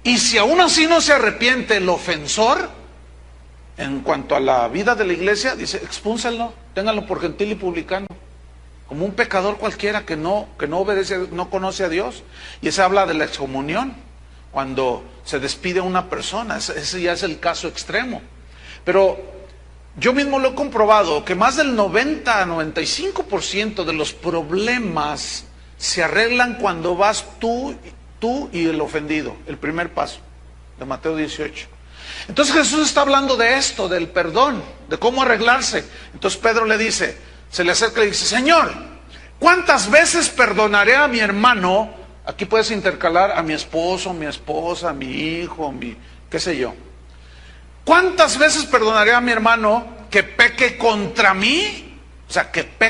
Y si aún así no se arrepiente el ofensor, en cuanto a la vida de la iglesia, dice, expúlsenlo, ténganlo por gentil y publicano, como un pecador cualquiera que no obedece, no conoce a Dios. Y ese habla de la excomunión, cuando se despide a una persona. Ese ya es el caso extremo. Pero yo mismo lo he comprobado, que más del 90-95% de los problemas se arreglan cuando vas tú y el ofendido, el primer paso de Mateo 18. Entonces Jesús está hablando de esto, del perdón, de cómo arreglarse. Entonces Pedro le dice, se le acerca y le dice, Señor, ¿cuántas veces perdonaré a mi hermano? Aquí puedes intercalar a mi esposo, mi esposa, mi hijo, qué sé yo. ¿Cuántas veces perdonaré a mi hermano que peque contra mí? O sea, que peque.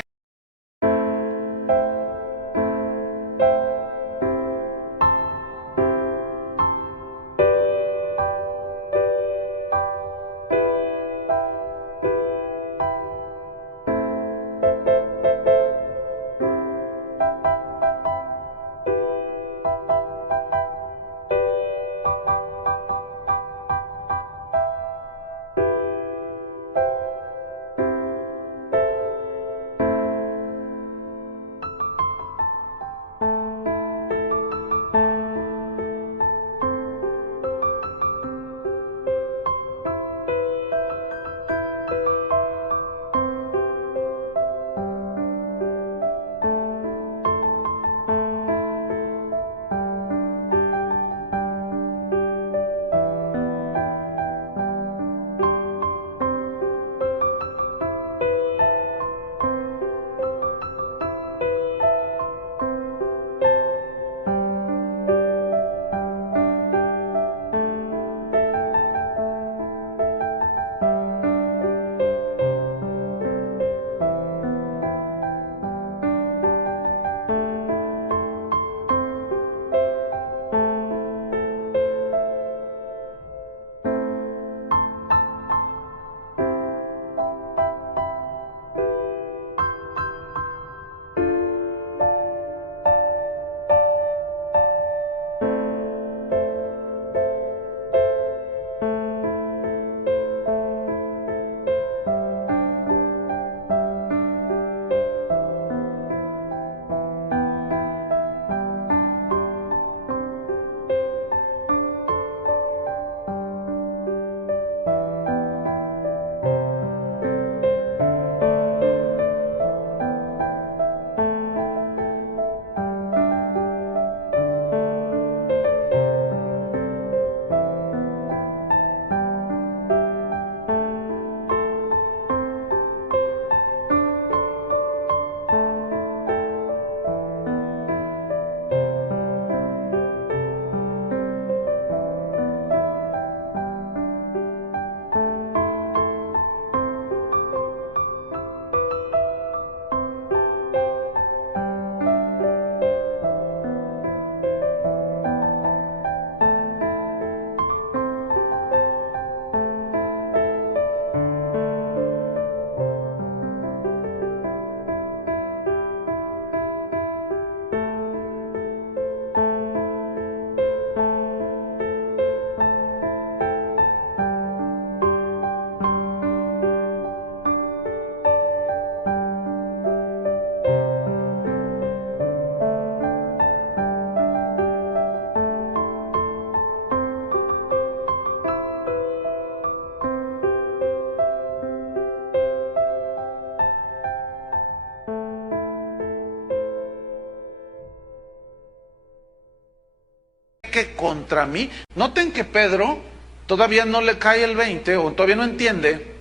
Que contra mí. Noten que Pedro todavía no le cae el 20, o todavía no entiende,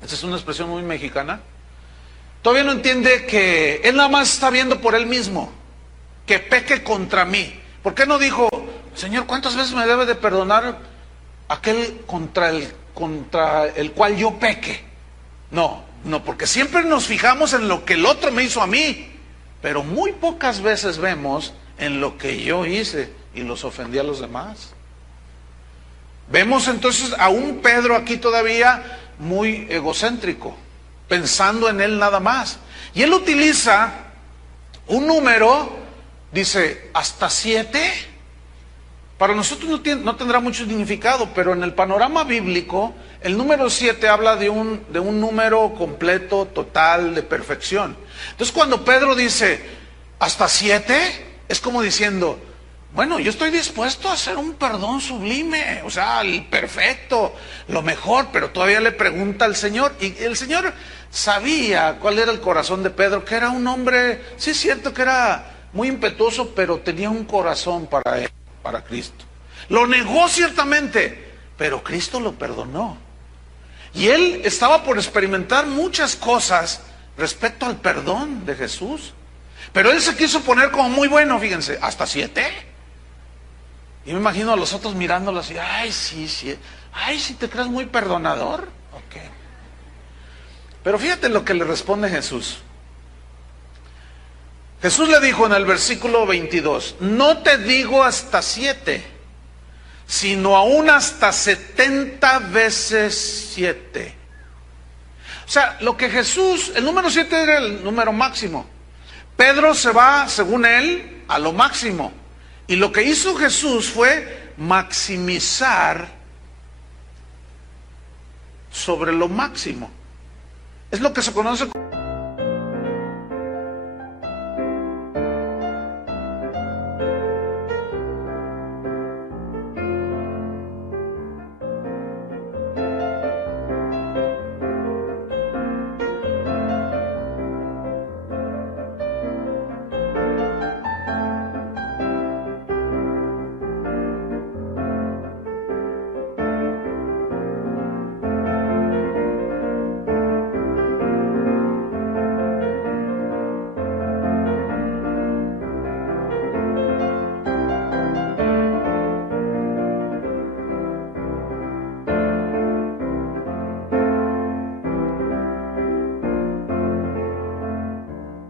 esa es una expresión muy mexicana, todavía no entiende que él nada más está viendo por él mismo, que peque contra mí. ¿Por qué no dijo, Señor, cuántas veces me debe de perdonar aquel contra el cual yo peque? No, porque siempre nos fijamos en lo que el otro me hizo a mí, pero muy pocas veces vemos en lo que yo hice y los ofendí a los demás. Vemos entonces a un Pedro aquí todavía muy egocéntrico, pensando en él nada más. Y él utiliza un número, dice, hasta 7, Para nosotros no tendrá mucho significado, pero en el panorama bíblico, el número 7 habla de un número completo, total, de perfección. Entonces cuando Pedro dice, ¿hasta 7? Es como diciendo, bueno, yo estoy dispuesto a hacer un perdón sublime, o sea, el perfecto, lo mejor, pero todavía le pregunta al Señor. Y el Señor sabía cuál era el corazón de Pedro, que era un hombre, sí es cierto que era muy impetuoso, pero tenía un corazón para él, para Cristo. Lo negó ciertamente, pero Cristo lo perdonó. Y él estaba por experimentar muchas cosas respecto al perdón de Jesús. Pero él se quiso poner como muy bueno, fíjense, ¿hasta 7? Y me imagino a los otros mirándolo así, ay, sí, te crees muy perdonador. Ok. Pero fíjate lo que le responde Jesús. Jesús le dijo en el versículo 22, no te digo hasta 7, sino aún hasta 70 veces 7. O sea, lo que Jesús, el número 7 era el número máximo. Pedro se va, según él, a lo máximo. Y lo que hizo Jesús fue maximizar sobre lo máximo. Es lo que se conoce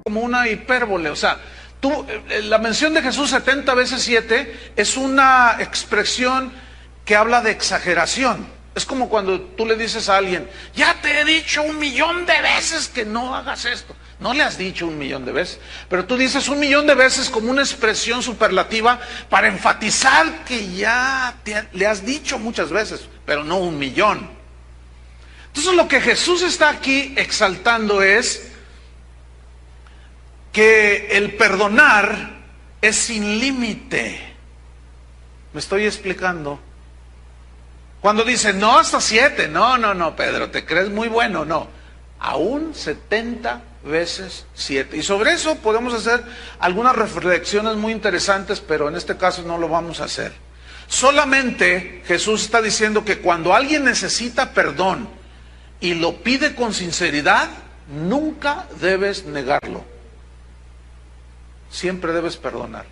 como una hipérbole, o sea, la mención de Jesús 70 veces 7 es una expresión que habla de exageración. Es como cuando tú le dices a alguien, ya te he dicho 1.000.000 de veces que no hagas esto. No le has dicho 1.000.000 de veces, pero tú dices 1.000.000 de veces como una expresión superlativa para enfatizar que ya le has dicho muchas veces, pero no 1.000.000. Entonces lo que Jesús está aquí exaltando es que el perdonar es sin límite. ¿Me estoy explicando? Cuando dice, no, hasta 7, no, Pedro, te crees muy bueno, no. Aún 70 veces 7. Y sobre eso podemos hacer algunas reflexiones muy interesantes, pero en este caso no lo vamos a hacer. Solamente Jesús está diciendo que cuando alguien necesita perdón y lo pide con sinceridad, nunca debes negarlo. Siempre debes perdonar.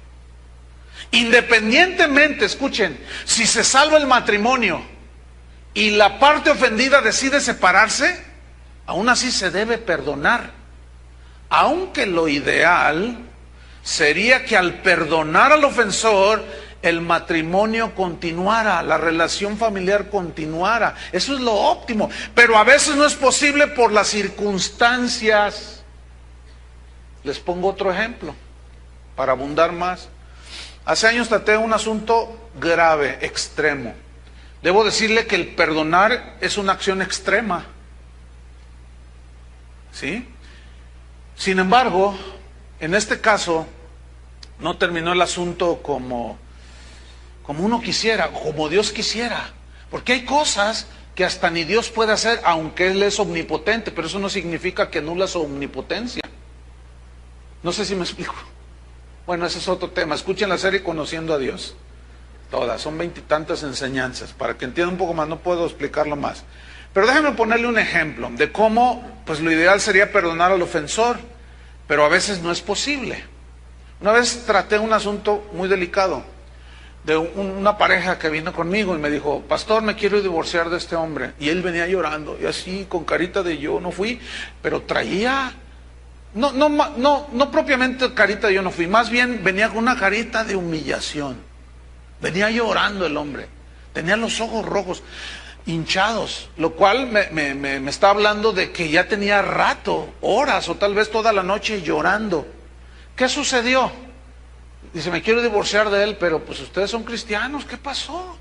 Independientemente, escuchen, si se salva el matrimonio y la parte ofendida decide separarse, aún así se debe perdonar. Aunque lo ideal sería que al perdonar al ofensor, el matrimonio continuara, la relación familiar continuara. Eso es lo óptimo. Pero a veces no es posible por las circunstancias. Les pongo otro ejemplo para abundar más. Hace años traté un asunto grave, extremo. Debo decirle que el perdonar es una acción extrema. ¿Sí? Sin embargo, en este caso, no terminó el asunto como uno quisiera, como Dios quisiera. Porque hay cosas que hasta ni Dios puede hacer, aunque Él es omnipotente, pero eso no significa que anula su omnipotencia. No sé si me explico. Bueno, ese es otro tema. Escuchen la serie Conociendo a Dios. Todas, son 20 y tantas enseñanzas. Para que entiendan un poco más, no puedo explicarlo más. Pero déjenme ponerle un ejemplo de cómo, pues lo ideal sería perdonar al ofensor, pero a veces no es posible. Una vez traté un asunto muy delicado de una pareja que vino conmigo y me dijo, pastor, me quiero divorciar de este hombre. Y él venía llorando, y así, con carita de yo no fui, pero traía... No propiamente carita de yo no fui, más bien venía con una carita de humillación. Venía llorando el hombre, tenía los ojos rojos, hinchados, lo cual me está hablando de que ya tenía rato, horas o tal vez toda la noche llorando. ¿Qué sucedió? Dice, me quiero divorciar de él, pero pues ustedes son cristianos, ¿qué pasó?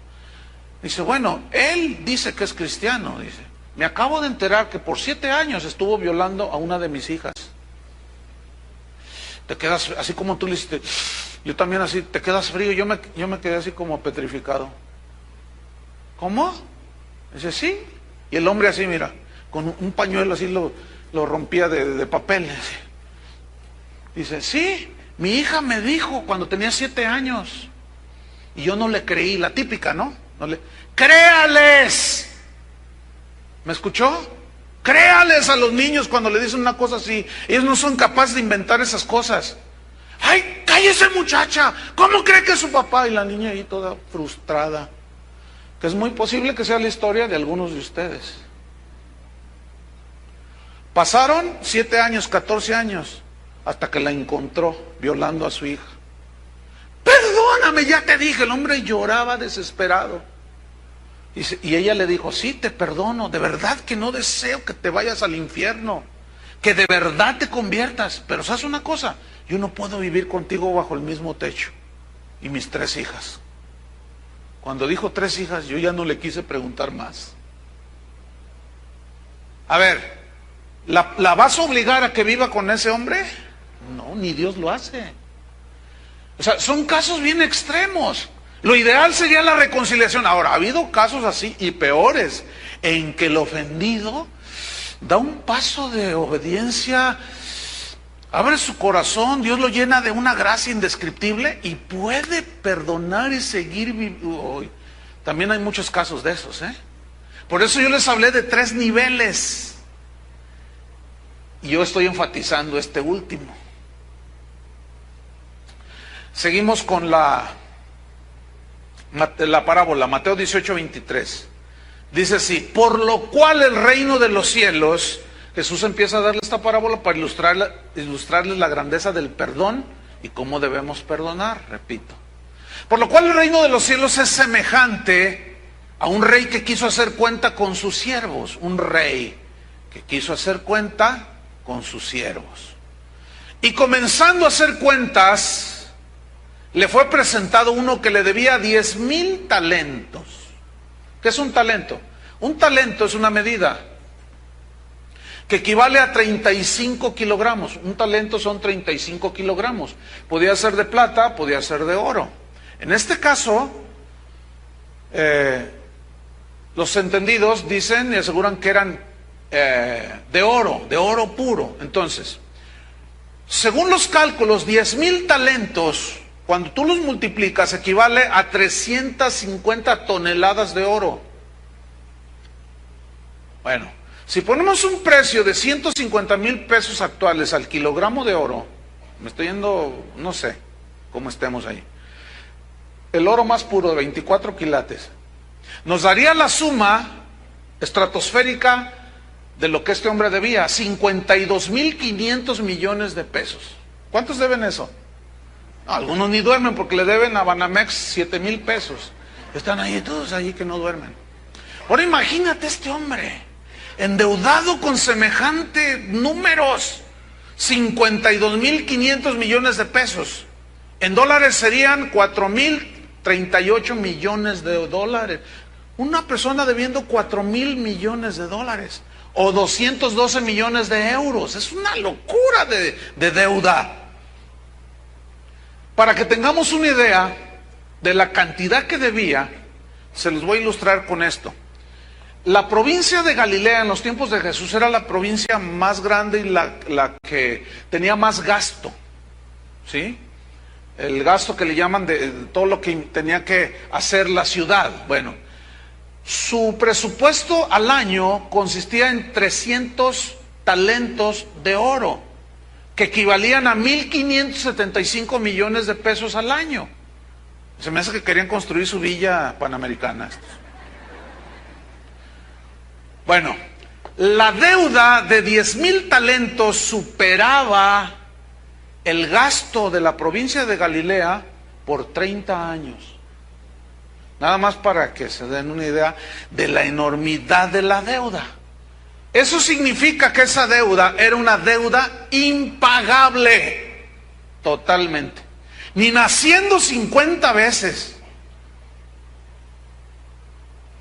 Dice, bueno, él dice que es cristiano, dice. Me acabo de enterar que por 7 años estuvo violando a una de mis hijas. Te quedas, así como tú le hiciste, yo también así, te quedas frío, yo me quedé así como petrificado. ¿Cómo? Dice, sí. Y el hombre así, mira, con un pañuelo así lo rompía de papel. Dice, sí, mi hija me dijo cuando tenía 7 años. Y yo no le creí, la típica, ¿no? ¡Créales! ¿Me escuchó? Créales a los niños cuando le dicen una cosa así. Ellos no son capaces de inventar esas cosas. ¡Ay, cállese muchacha! ¿Cómo cree que es su papá? Y la niña ahí toda frustrada. Que es muy posible que sea la historia de algunos de ustedes. Pasaron 7 años, 14 años, hasta que la encontró violando a su hija. Perdóname, ya te dije. El hombre lloraba desesperado. Y ella le dijo, sí, te perdono, de verdad que no deseo que te vayas al infierno, que de verdad te conviertas, pero ¿sabes una cosa? Yo no puedo vivir contigo bajo el mismo techo. Y mis 3 hijas. Cuando dijo 3 hijas, yo ya no le quise preguntar más. A ver, ¿la vas a obligar a que viva con ese hombre? No, ni Dios lo hace. O sea, son casos bien extremos. Lo ideal sería la reconciliación. Ahora, ha habido casos así y peores, en que el ofendido da un paso de obediencia, abre su corazón, Dios lo llena de una gracia indescriptible y puede perdonar y seguir viviendo. También hay muchos casos de esos, ¿eh? Por eso yo les hablé de 3 niveles. Y yo estoy enfatizando este último. Seguimos con la parábola, Mateo 18:23. Dice así, por lo cual el reino de los cielos, Jesús empieza a darle esta parábola para ilustrarles la grandeza del perdón y cómo debemos perdonar, repito. Por lo cual el reino de los cielos es semejante a un rey que quiso hacer cuenta con sus siervos. Un rey que quiso hacer cuenta con sus siervos. Y comenzando a hacer cuentas, le fue presentado uno que le debía 10,000 talentos. ¿Qué es un talento? Un talento es una medida que equivale a 35 kilogramos. Un talento son 35 kilogramos. Podía ser de plata, podía ser de oro. En este caso, los entendidos dicen y aseguran que eran de oro puro. Entonces, según los cálculos, 10,000 talentos, cuando tú los multiplicas, equivale a 350 toneladas de oro. Bueno, si ponemos un precio de 150,000 pesos actuales al kilogramo de oro, me estoy yendo, no sé cómo estemos ahí, el oro más puro de 24 quilates, nos daría la suma estratosférica de lo que este hombre debía, 52,500 millones de pesos. ¿Cuántos deben eso? Algunos ni duermen porque le deben a Banamex 7,000 pesos. Están ahí todos allí que no duermen. Ahora imagínate este hombre, endeudado con semejante números, 52,500 millones de pesos. En dólares serían 4,038 millones de dólares. Una persona debiendo 4,000 millones de dólares o 212 millones de euros. Es una locura de deuda. Para que tengamos una idea de la cantidad que debía, se los voy a ilustrar con esto. La provincia de Galilea en los tiempos de Jesús era la provincia más grande y la que tenía más gasto, ¿sí? El gasto que le llaman de todo lo que tenía que hacer la ciudad. Bueno, su presupuesto al año consistía en 300 talentos de oro, que equivalían a 1,575 millones de pesos al año. Se me hace que querían construir su villa panamericana. Bueno, la deuda de 10,000 talentos superaba el gasto de la provincia de Galilea por 30 años. Nada más para que se den una idea de la enormidad de la deuda. Eso significa que esa deuda era una deuda impagable, totalmente. Ni naciendo 50 veces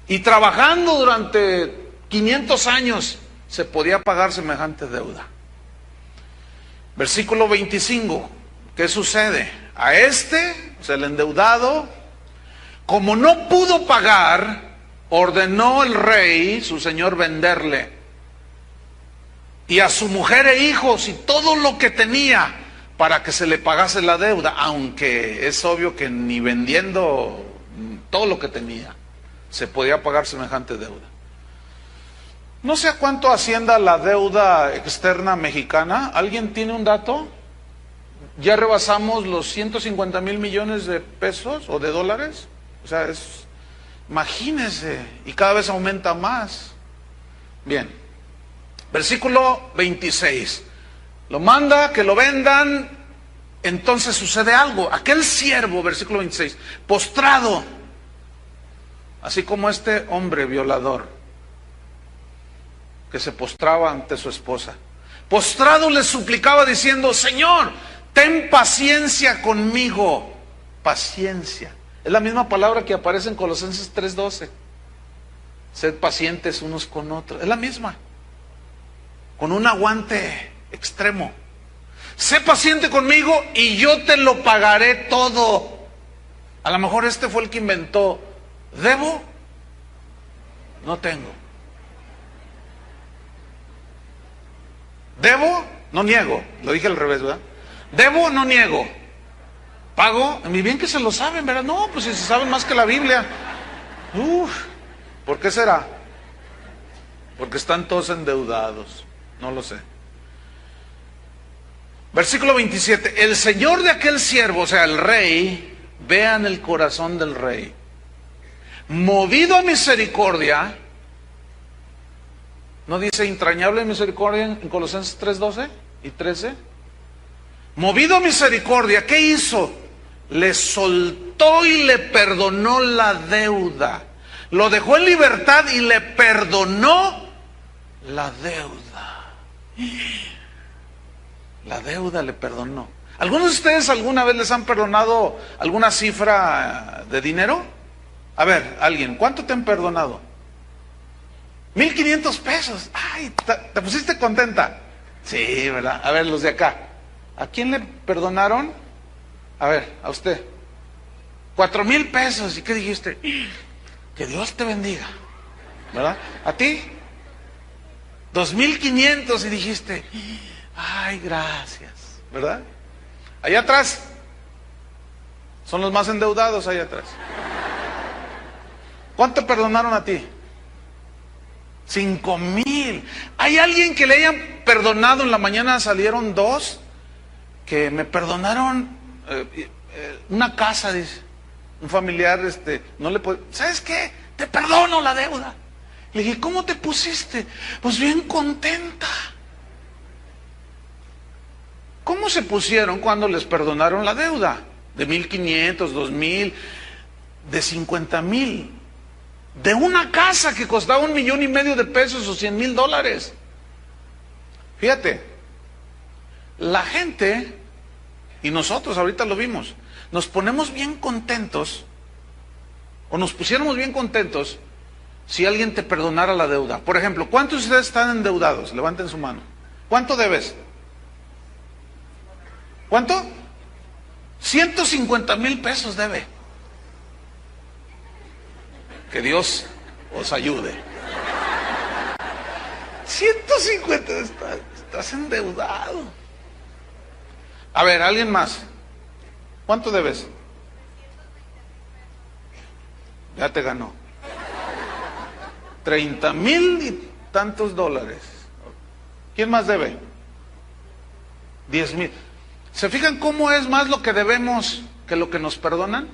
y trabajando durante 500 años se podía pagar semejante deuda. Versículo 25, ¿qué sucede? A este, o sea, el endeudado, como no pudo pagar, ordenó el rey, su señor, venderle, y a su mujer e hijos y todo lo que tenía, para que se le pagase la deuda, aunque es obvio que ni vendiendo todo lo que tenía se podía pagar semejante deuda. No sé a cuánto ascienda la deuda externa mexicana. ¿Alguien tiene un dato? ¿Ya rebasamos los 150,000 millones de pesos o de dólares? O sea, imagínense, y cada vez aumenta más. Bien, versículo 26. Lo manda que lo vendan. Entonces sucede algo. Aquel siervo, versículo 26, postrado, así como este hombre violador que se postraba ante su esposa, postrado le suplicaba diciendo: Señor, ten paciencia conmigo. Paciencia es la misma palabra que aparece en Colosenses 3:12. Sed pacientes unos con otros. Es la misma, con un aguante extremo. Sé paciente conmigo y yo te lo pagaré todo. A lo mejor este fue el que inventó: ¿debo? No tengo. ¿Debo? No niego. Lo dije al revés, ¿verdad? ¿Debo? No niego. ¿Pago? Y bien que se lo saben, ¿verdad? No, pues si se saben más que la Biblia. ¿Por qué será? Porque están todos endeudados. No lo sé. Versículo 27. El señor de aquel siervo, o sea, el rey, vean el corazón del rey, movido a misericordia. ¿No dice entrañable misericordia en Colosenses 3:12 y 13? Movido a misericordia, ¿qué hizo? Le soltó y le perdonó la deuda. Lo dejó en libertad y le perdonó la deuda. La deuda le perdonó. ¿Algunos de ustedes alguna vez les han perdonado alguna cifra de dinero? A ver, alguien, ¿cuánto te han perdonado? 1,500 pesos. Ay, ¿te pusiste contenta? Sí, ¿verdad? A ver, los de acá. ¿A quién le perdonaron? A ver, a usted. 4,000 pesos. ¿Y qué dijiste? Que Dios te bendiga. ¿Verdad? ¿A ti? 2,500 y dijiste: ay, gracias. ¿Verdad? Allá atrás. Son los más endeudados allá atrás. ¿Cuánto perdonaron a ti? 5,000. ¿Hay alguien que le hayan perdonado? En la mañana salieron dos que me perdonaron una casa, dice un familiar, no le puede, ¿sabes qué? Te perdono la deuda. Le dije: ¿cómo te pusiste? Pues bien contenta. ¿Cómo se pusieron cuando les perdonaron la deuda? De 1,500, 2,000, de 50,000. De una casa que costaba 1,5 millones de pesos o 100,000 dólares. Fíjate, la gente, y nosotros ahorita lo vimos, nos ponemos bien contentos, o nos pusiéramos bien contentos, si alguien te perdonara la deuda. Por ejemplo, ¿cuántos de ustedes están endeudados? Levanten su mano. ¿Cuánto debes? ¿Cuánto? 150,000 pesos debe. Que Dios os ayude. 150, estás endeudado. A ver, ¿alguien más? ¿Cuánto debes? Ya te ganó. 30,000 y tantos dólares. ¿Quién más debe? 10,000. ¿Se fijan cómo es más lo que debemos que lo que nos perdonan?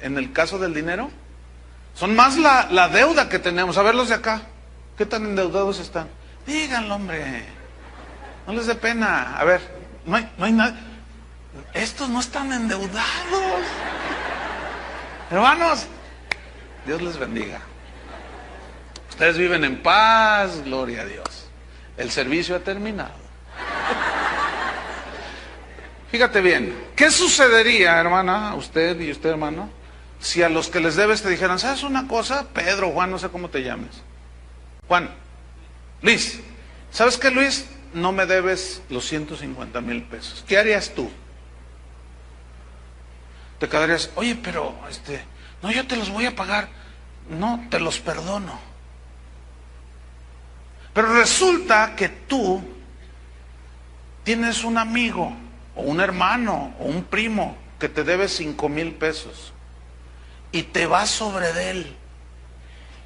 En el caso del dinero. Son más la deuda que tenemos. A ver los de acá. ¿Qué tan endeudados están? Díganlo, hombre. No les dé pena. A ver, no hay nada. Estos no están endeudados. Hermanos, Dios les bendiga. Ustedes viven en paz, gloria a Dios. El servicio ha terminado. Fíjate bien, ¿qué sucedería, hermana, usted y usted, hermano, si a los que les debes te dijeran, ¿sabes una cosa? Pedro, Juan, no sé cómo te llames. Juan, Luis, ¿sabes qué, Luis? No me debes los 150,000 pesos. ¿Qué harías tú? Te quedarías, oye, pero, no, yo te los voy a pagar. No, te los perdono. Pero resulta que tú tienes un amigo, o un hermano, o un primo, que te debe 5,000 pesos. Y te vas sobre de él.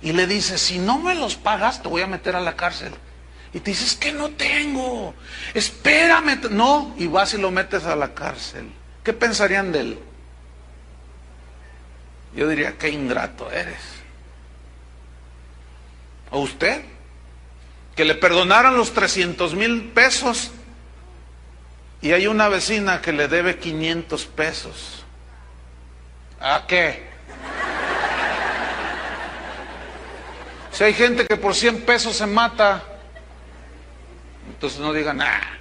Y le dices, si no me los pagas, te voy a meter a la cárcel. Y te dices, que no tengo. Espérame. No, y vas y lo metes a la cárcel. ¿Qué pensarían de él? Yo diría, qué ingrato eres. ¿O usted? Que le perdonaran los 300,000 pesos y hay una vecina que le debe 500 pesos. ¿A qué? Si hay gente que por 100 pesos se mata, entonces no digan nada.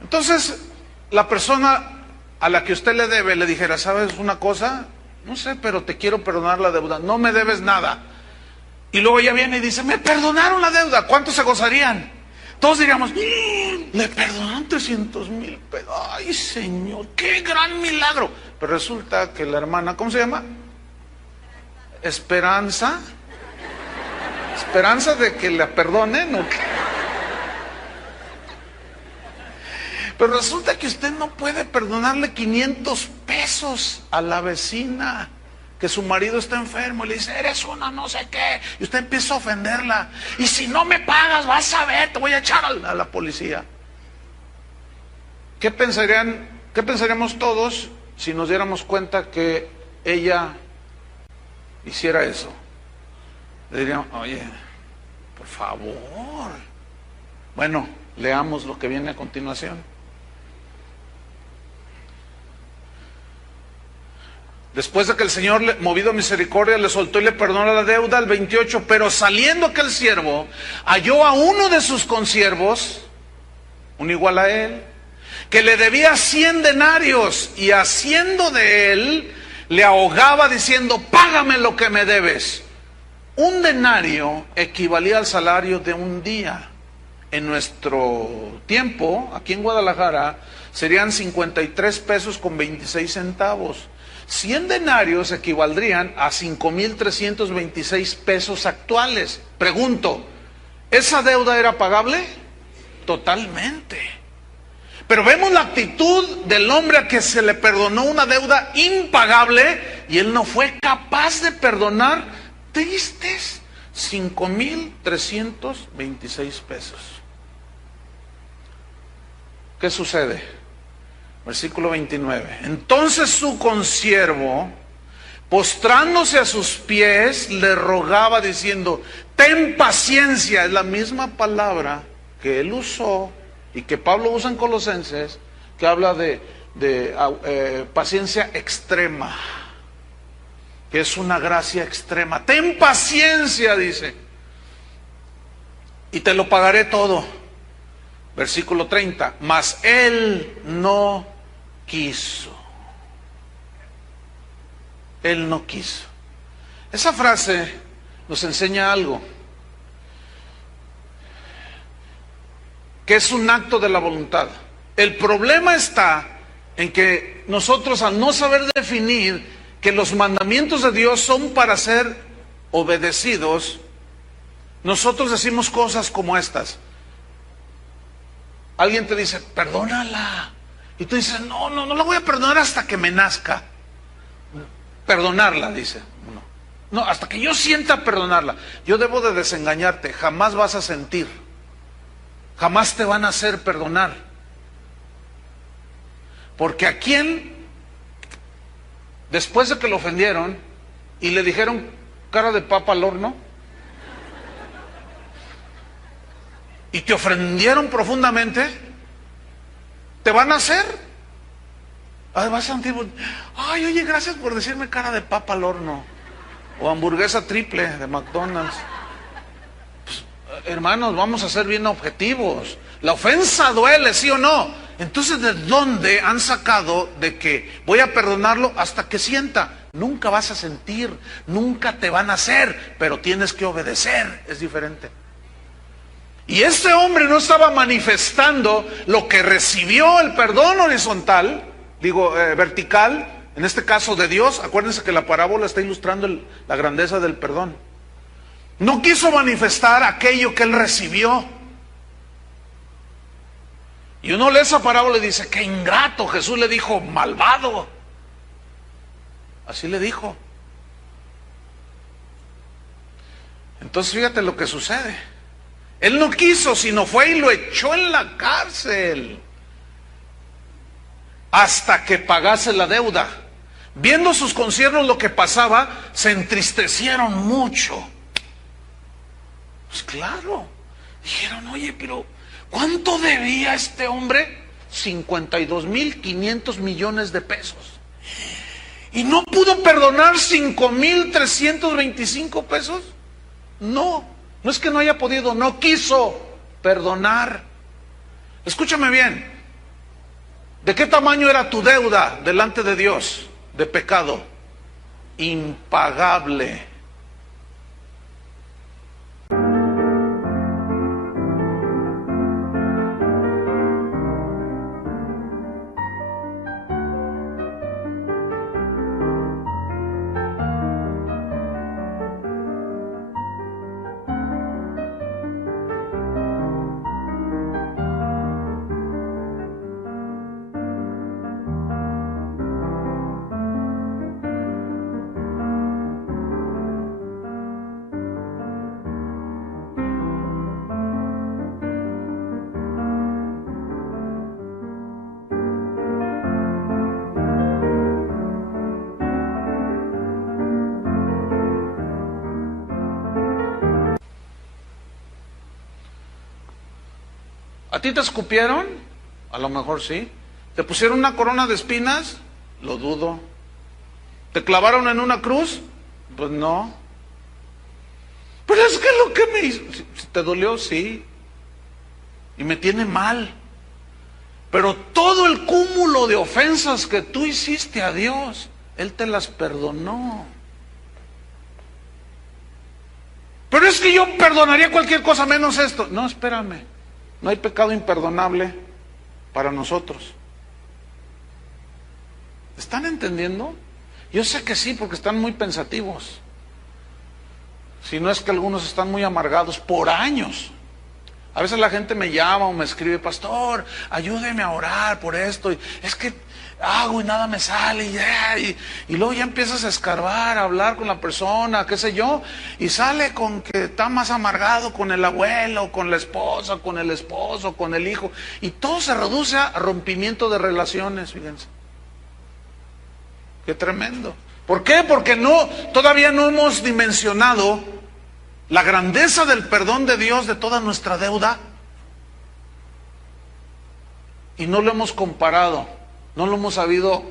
Entonces, la persona a la que usted le debe le dijera, ¿sabes una cosa? No sé, pero te quiero perdonar la deuda. No me debes nada. Y luego ella viene y dice, me perdonaron la deuda. ¿Cuántos se gozarían? Todos diríamos, le perdonaron 300,000 pesos. Ay, Señor, qué gran milagro. Pero resulta que la hermana, ¿cómo se llama? Esperanza. Esperanza de que la perdonen o qué. Pero resulta que usted no puede perdonarle 500 pesos a la vecina, que su marido está enfermo y le dice, eres una no sé qué, y usted empieza a ofenderla, y si no me pagas, vas a ver, te voy a echar a la policía. ¿Qué pensaríamos todos si nos diéramos cuenta que ella hiciera eso? Le diríamos, oye, por favor. Bueno, leamos lo que viene a continuación. Después de que el Señor, movido a misericordia, le soltó y le perdonó la deuda, el 28, pero saliendo aquel siervo, halló a uno de sus consiervos, un igual a él, que le debía 100 denarios, y haciendo de él, le ahogaba diciendo, págame lo que me debes. Un denario equivalía al salario de un día. En nuestro tiempo, aquí en Guadalajara, serían 53 pesos con 26 centavos. 100 denarios equivaldrían a 5,326 pesos actuales. Pregunto, ¿esa deuda era pagable? Totalmente. Pero vemos la actitud del hombre a que se le perdonó una deuda impagable y él no fue capaz de perdonar tristes 5,326 pesos. ¿Qué sucede? Versículo 29. Entonces su consiervo, postrándose a sus pies, le rogaba diciendo, ten paciencia. Es la misma palabra que él usó y que Pablo usa en Colosenses, que habla de paciencia extrema, que es una gracia extrema. Ten paciencia, dice, y te lo pagaré todo. Versículo 30. Mas él no quiso. Él no quiso. Esa frase nos enseña algo, que es un acto de la voluntad. El problema está en que nosotros, al no saber definir que los mandamientos de Dios son para ser obedecidos, nosotros decimos cosas como estas. Alguien te dice, perdónala. Y tú dices, no la voy a perdonar hasta que me nazca. Perdonarla, dice. No, hasta que yo sienta perdonarla. Yo debo de desengañarte. Jamás vas a sentir. Jamás te van a hacer perdonar. Porque a quien, después de que lo ofendieron y le dijeron cara de papa al horno, y te ofendieron profundamente, te van a hacer, vas a sentir, ay, oye, gracias por decirme cara de papa al horno, o hamburguesa triple de McDonald's. Pues, hermanos, vamos a ser bien objetivos. La ofensa duele, ¿sí o no? Entonces, ¿de dónde han sacado de que voy a perdonarlo hasta que sienta? Nunca vas a sentir, nunca te van a hacer, pero tienes que obedecer, es diferente. Y este hombre no estaba manifestando lo que recibió el perdón horizontal, vertical, en este caso de Dios. Acuérdense que la parábola está ilustrando la grandeza del perdón. No quiso manifestar aquello que él recibió. Y uno lee esa parábola y dice, qué ingrato. Jesús le dijo, malvado. Así le dijo. Entonces fíjate lo que sucede. Él no quiso, sino fue y lo echó en la cárcel hasta que pagase la deuda. Viendo sus conciervos lo que pasaba, se entristecieron mucho. Pues claro, dijeron, oye, pero ¿cuánto debía este hombre? 52,500 millones de pesos. ¿Y no pudo perdonar 5,325 pesos? No. No es que no haya podido, no quiso perdonar. Escúchame bien. ¿De qué tamaño era tu deuda delante de Dios de pecado? Impagable. ¿A ti te escupieron? A lo mejor sí. ¿Te pusieron una corona de espinas? Lo dudo. ¿Te clavaron en una cruz? Pues no. Pero es que lo que me hizo, ¿te dolió? Sí. Y me tiene mal. Pero todo el cúmulo de ofensas que tú hiciste a Dios, Él te las perdonó. Pero es que yo perdonaría cualquier cosa menos esto. No, espérame. No hay pecado imperdonable para nosotros. ¿Están entendiendo? Yo sé que sí, porque están muy pensativos. Si no es que algunos están muy amargados por años. A veces la gente me llama o me escribe, pastor, ayúdeme a orar por esto. Es que hago y nada me sale. Y luego ya empiezas a escarbar, a hablar con la persona, qué sé yo. Y sale con que está más amargado con el abuelo, con la esposa, con el esposo, con el hijo. Y todo se reduce a rompimiento de relaciones, fíjense. Qué tremendo. ¿Por qué? Porque todavía no hemos dimensionado la grandeza del perdón de Dios de toda nuestra deuda. Y no lo hemos comparado, no lo hemos sabido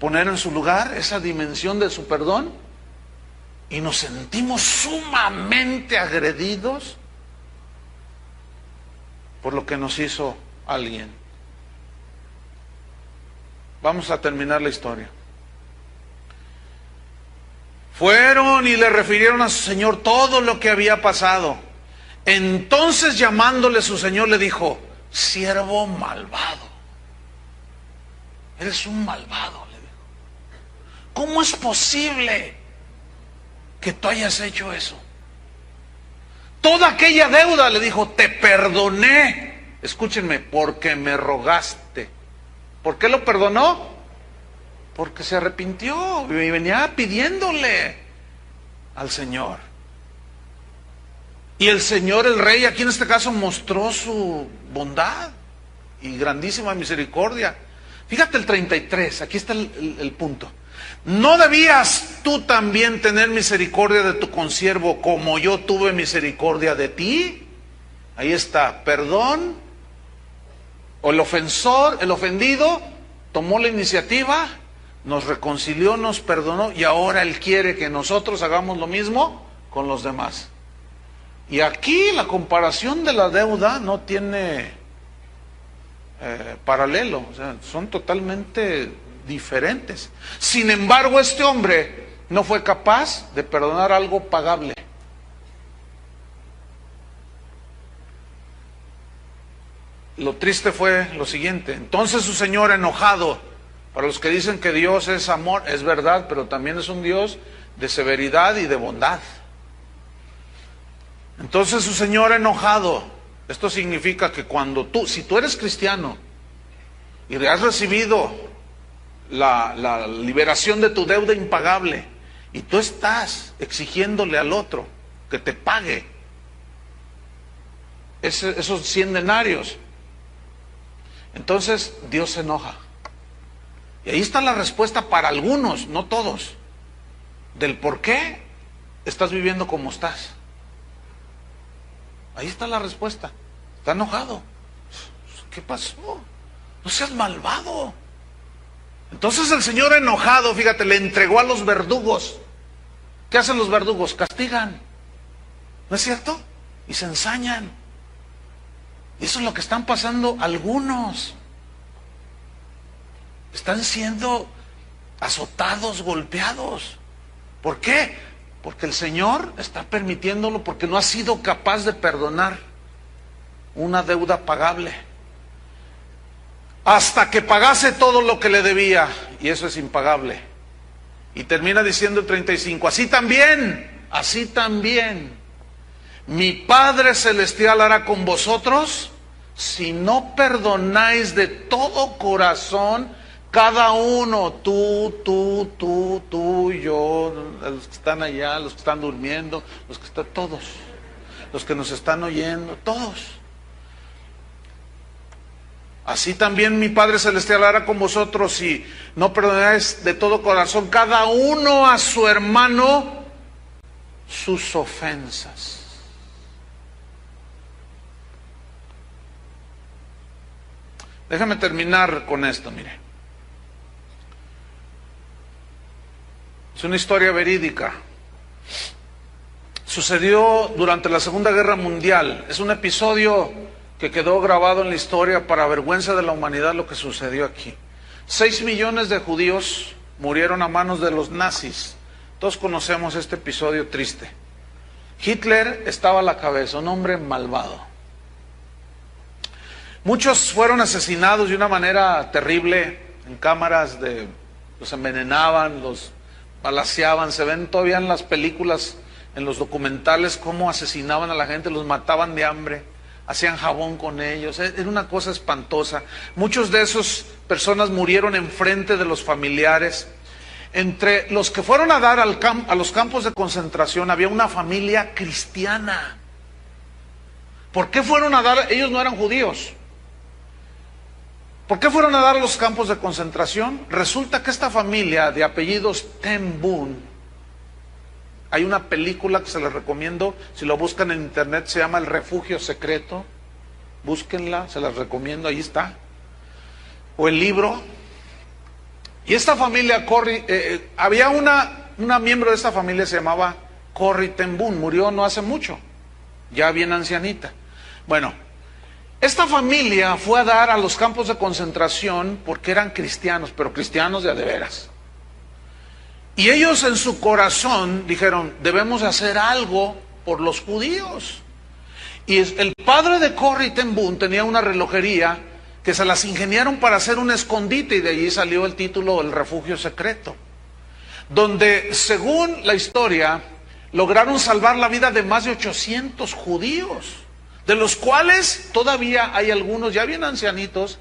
poner en su lugar, esa dimensión de su perdón. Y nos sentimos sumamente agredidos por lo que nos hizo alguien. Vamos a terminar la historia. Fueron y le refirieron a su señor todo lo que había pasado. Entonces, llamándole su señor, le dijo, siervo malvado. Eres un malvado, le dijo. ¿Cómo es posible que tú hayas hecho eso? Toda aquella deuda, le dijo, te perdoné. Escúchenme, porque me rogaste. ¿Por qué lo perdonó? Porque se arrepintió y venía pidiéndole al Señor. Y el Señor, el Rey, aquí en este caso mostró su bondad y grandísima misericordia. Fíjate el 33, aquí está el punto. ¿No debías tú también tener misericordia de tu consiervo como yo tuve misericordia de ti? Ahí está, perdón. O el ofensor, el ofendido, tomó la iniciativa, nos reconcilió, nos perdonó y ahora Él quiere que nosotros hagamos lo mismo con los demás. Y aquí la comparación de la deuda no tiene paralelo, o sea, son totalmente diferentes. Sin embargo, este hombre no fue capaz de perdonar algo pagable. Lo triste fue lo siguiente: entonces su señor, enojado, para los que dicen que Dios es amor, es verdad, pero también es un Dios de severidad y de bondad. Entonces su señor, enojado, esto significa que si tú eres cristiano y has recibido la liberación de tu deuda impagable y tú estás exigiéndole al otro que te pague esos 100 denarios, entonces Dios se enoja. Y ahí está la respuesta para algunos, no todos, del por qué estás viviendo como estás. Ahí está la respuesta. Está enojado. ¿Qué pasó? No seas malvado. Entonces el Señor, enojado, fíjate, le entregó a los verdugos. ¿Qué hacen los verdugos? Castigan. ¿No es cierto? Y se ensañan. Y eso es lo que están pasando algunos. Están siendo azotados, golpeados. ¿Por qué? Porque el Señor está permitiéndolo, porque no ha sido capaz de perdonar una deuda pagable hasta que pagase todo lo que le debía, y eso es impagable. Y termina diciendo el 35, así también, mi Padre Celestial hará con vosotros si no perdonáis de todo corazón, cada uno, tú, yo, los que están allá, los que están durmiendo, los que están, todos, los que nos están oyendo, todos. Así también mi Padre Celestial hará con vosotros si no perdonáis de todo corazón, cada uno a su hermano, sus ofensas. Déjame terminar con esto, mire. Es una historia verídica. Sucedió durante la Segunda Guerra Mundial. Es un episodio que quedó grabado en la historia para vergüenza de la humanidad, lo que sucedió aquí. 6 millones de judíos murieron a manos de los nazis. Todos conocemos este episodio triste. Hitler estaba a la cabeza, un hombre malvado. Muchos fueron asesinados de una manera terrible en cámaras los envenenaban, los balaceaban. Se ven todavía en las películas, en los documentales, cómo asesinaban a la gente, los mataban de hambre, hacían jabón con ellos. Era una cosa espantosa. Muchos de esas personas murieron enfrente de los familiares. Entre los que fueron a dar a los campos de concentración había una familia cristiana. ¿Por qué fueron a dar? Ellos no eran judíos. ¿Por qué fueron a dar a los campos de concentración? Resulta que esta familia de apellidos Ten Boom, hay una película que se les recomiendo, si lo buscan en internet, se llama El Refugio Secreto. Búsquenla, se las recomiendo, ahí está. O el libro. Y esta familia, había una miembro de esta familia, se llamaba Corrie Ten Boom, murió no hace mucho, ya bien ancianita. Bueno, esta familia fue a dar a los campos de concentración porque eran cristianos, pero cristianos de a de veras. Y ellos en su corazón dijeron, debemos hacer algo por los judíos. Y el padre de Corrie Ten Boom tenía una relojería que se las ingeniaron para hacer un escondite, y de allí salió el título El Refugio Secreto, donde, según la historia, lograron salvar la vida de más de 800 judíos, de los cuales todavía hay algunos ya bien ancianitos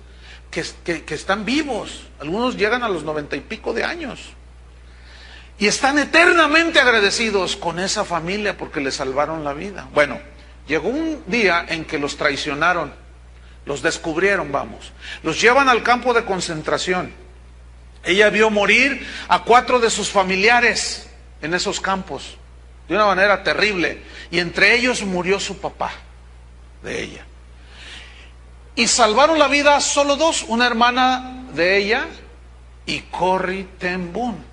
que están vivos. Algunos llegan a los 90 y pico de años y están eternamente agradecidos con esa familia porque les salvaron la vida. Bueno, llegó un día en que los traicionaron, los descubrieron, los llevan al campo de concentración. Ella vio morir a 4 de sus familiares en esos campos de una manera terrible, y entre ellos murió su papá de ella. Y salvaron la vida solo 2, una hermana de ella y Corrie Ten Boom.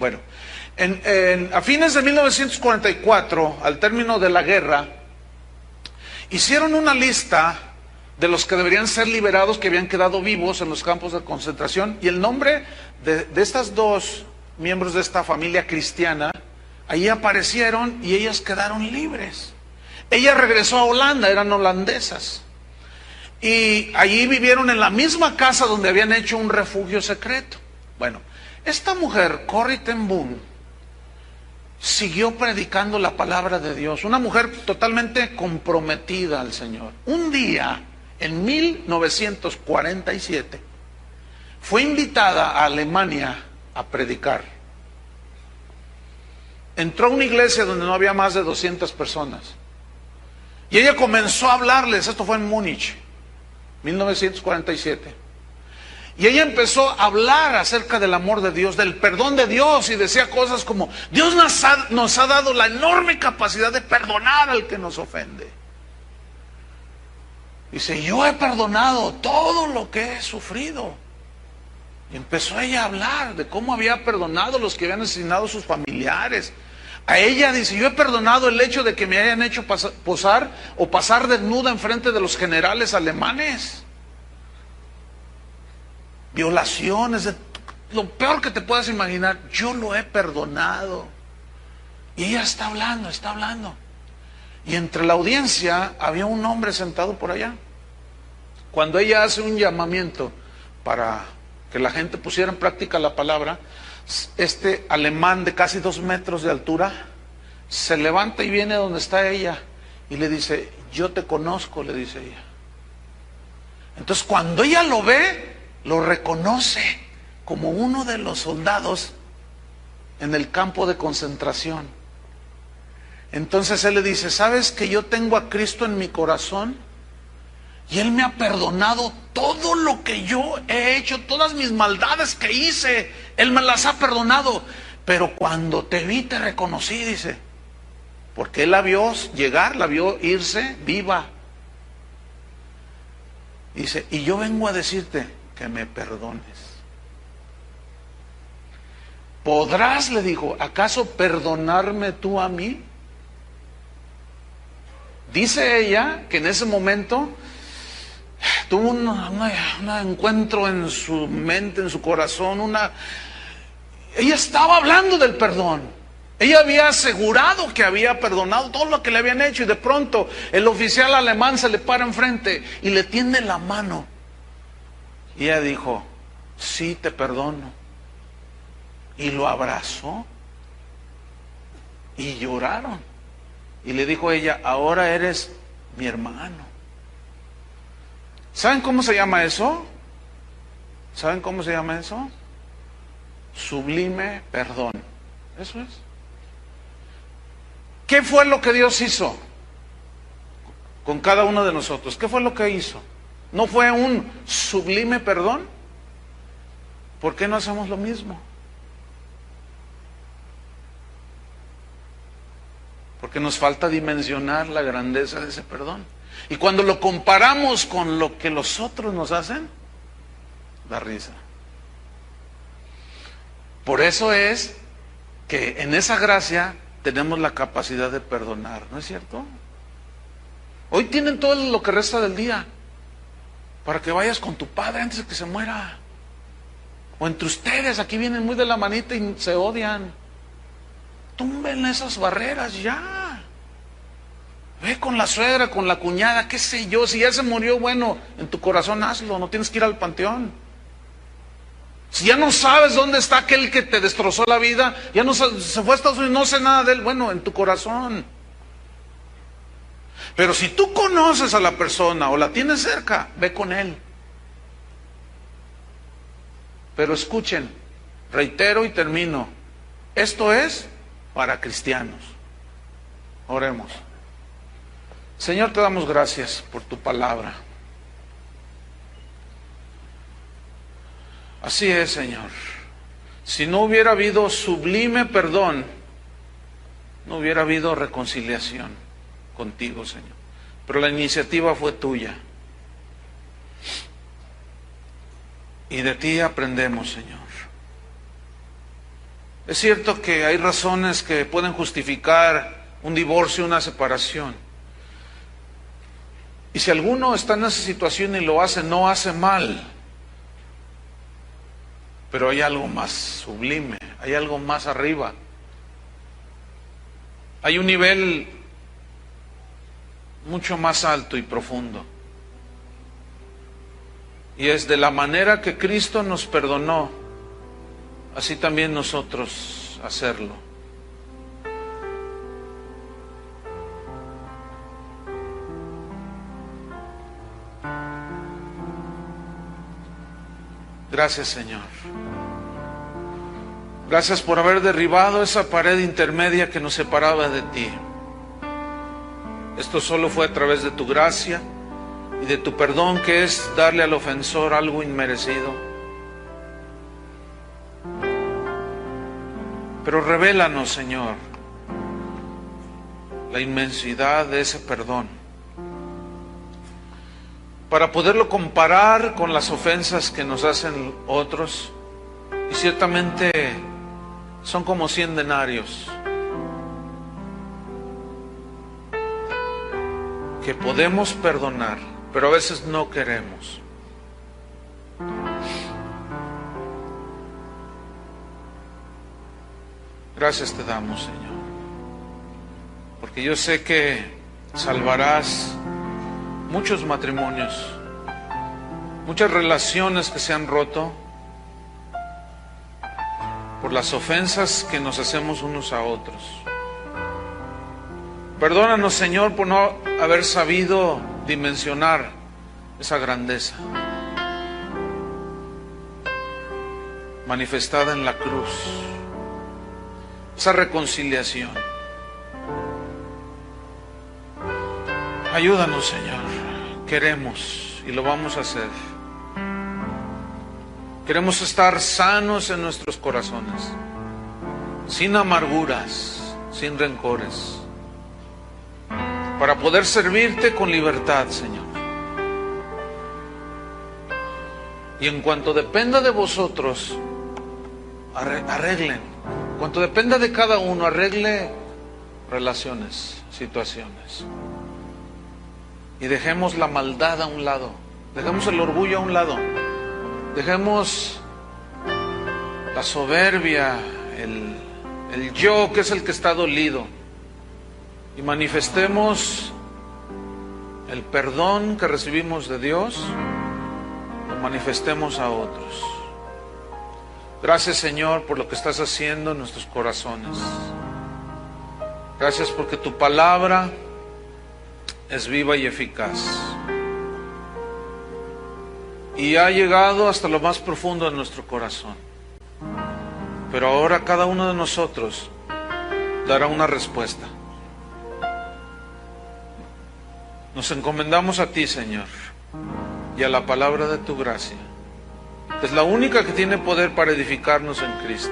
Bueno, a fines de 1944, al término de la guerra, Hicieron una lista de los que deberían ser liberados, que habían quedado vivos en los campos de concentración, y el nombre de estas dos miembros de esta familia cristiana, ahí aparecieron y ellas quedaron libres. Ella regresó a Holanda, eran holandesas, y allí vivieron en la misma casa donde habían hecho un refugio secreto. Bueno, esta mujer, Corrie ten Boom, siguió predicando la palabra de Dios, una mujer totalmente comprometida al Señor. Un día, en 1947, fue invitada a Alemania a predicar. Entró a una iglesia donde no había más de 200 personas. Y ella comenzó a hablarles, esto fue en Múnich, 1947. Y ella empezó a hablar acerca del amor de Dios, del perdón de Dios, y decía cosas como: Dios nos ha dado la enorme capacidad de perdonar al que nos ofende. Dice: yo he perdonado todo lo que he sufrido. Y empezó ella a hablar de cómo había perdonado a los que habían asesinado a sus familiares. A ella dice: yo he perdonado el hecho de que me hayan hecho posar o pasar desnuda enfrente de los generales alemanes. Violaciones, lo peor que te puedas imaginar, yo lo he perdonado. Y ella está hablando. Y entre la audiencia había un hombre sentado por allá. Cuando ella hace un llamamiento para que la gente pusiera en práctica la palabra, este alemán de casi 2 metros de altura se levanta y viene donde está ella y le dice: yo te conozco, le dice ella. Entonces, cuando ella lo ve, lo reconoce como uno de los soldados en el campo de concentración. Entonces él le dice: ¿sabes que yo tengo a Cristo en mi corazón? Y Él me ha perdonado todo lo que yo he hecho, todas mis maldades que hice, Él me las ha perdonado. Pero cuando te vi, te reconocí, dice, porque Él la vio llegar, la vio irse viva. Dice: y yo vengo a decirte que me perdones. ¿Podrás, le dijo, acaso perdonarme tú a mí? Dice ella que en ese momento tuvo un encuentro en su mente, en su corazón, ella estaba hablando del perdón. Ella había asegurado que había perdonado todo lo que le habían hecho, y de pronto el oficial alemán se le para enfrente y le tiende la mano. Y ella dijo: sí, te perdono. Y lo abrazó y lloraron. Y le dijo ella: ahora eres mi hermano. ¿Saben cómo se llama eso? ¿Saben cómo se llama eso? Sublime perdón. Eso es. ¿Qué fue lo que Dios hizo con cada uno de nosotros? ¿Qué fue lo que hizo? ¿No fue un sublime perdón? ¿Por qué no hacemos lo mismo? Porque nos falta dimensionar la grandeza de ese perdón. Y cuando lo comparamos con lo que los otros nos hacen, da risa. Por eso es que en esa gracia tenemos la capacidad de perdonar, ¿no es cierto? Hoy tienen todo lo que resta del día para que vayas con tu padre antes de que se muera. O entre ustedes, aquí vienen muy de la manita y se odian. Tumben esas barreras ya. Ve con la suegra, con la cuñada, qué sé yo. Si ya se murió, bueno, en tu corazón hazlo, no tienes que ir al panteón. Si ya no sabes dónde está aquel que te destrozó la vida, ya no se fue a Estados Unidos, no sé nada de él, bueno, en tu corazón. Pero si tú conoces a la persona o la tienes cerca, ve con él. Pero escuchen, reitero y termino, esto es para cristianos. Oremos. Señor, te damos gracias por tu palabra. Así es, Señor. Si no hubiera habido sublime perdón, no hubiera habido reconciliación contigo, Señor. Pero la iniciativa fue tuya. Y de ti aprendemos, Señor. Es cierto que hay razones que pueden justificar un divorcio, una separación. Y si alguno está en esa situación y lo hace, no hace mal. Pero hay algo más sublime, hay algo más arriba. Hay un nivel mucho más alto y profundo. Y es de la manera que Cristo nos perdonó, así también nosotros hacerlo. Gracias, Señor. Gracias por haber derribado esa pared intermedia que nos separaba de ti. Esto solo fue a través de tu gracia y de tu perdón, que es darle al ofensor algo inmerecido. Pero revélanos, Señor, la inmensidad de ese perdón, para poderlo comparar con las ofensas que nos hacen otros. Y ciertamente son como 100 denarios que podemos perdonar, pero a veces no queremos. Gracias te damos, Señor, porque yo sé que salvarás muchos matrimonios, muchas relaciones que se han roto por las ofensas que nos hacemos unos a otros. Perdónanos, Señor, por no haber sabido dimensionar esa grandeza manifestada en la cruz, esa reconciliación. Ayúdanos, Señor. Queremos y lo vamos a hacer. Queremos estar sanos en nuestros corazones, sin amarguras, sin rencores, para poder servirte con libertad, Señor. Y en cuanto dependa de vosotros, arreglen. En cuanto dependa de cada uno, arregle relaciones, situaciones. Y dejemos la maldad a un lado, dejemos el orgullo a un lado, dejemos la soberbia, el yo, que es el que está dolido, y manifestemos el perdón que recibimos de Dios, lo manifestemos a otros. Gracias, Señor, por lo que estás haciendo en nuestros corazones. Gracias porque tu palabra es viva y eficaz, y ha llegado hasta lo más profundo de nuestro corazón. Pero ahora cada uno de nosotros dará una respuesta. Nos encomendamos a ti, Señor, y a la palabra de tu gracia. Es la única que tiene poder para edificarnos en Cristo.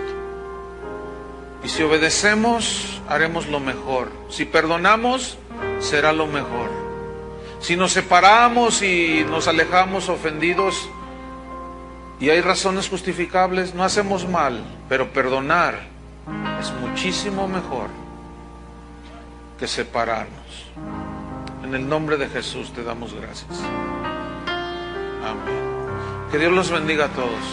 Y si obedecemos, haremos lo mejor. Si perdonamos, será lo mejor. Si nos separamos y nos alejamos ofendidos, y hay razones justificables, no hacemos mal, pero perdonar es muchísimo mejor que separarnos. En el nombre de Jesús te damos gracias. Amén. Que Dios los bendiga a todos.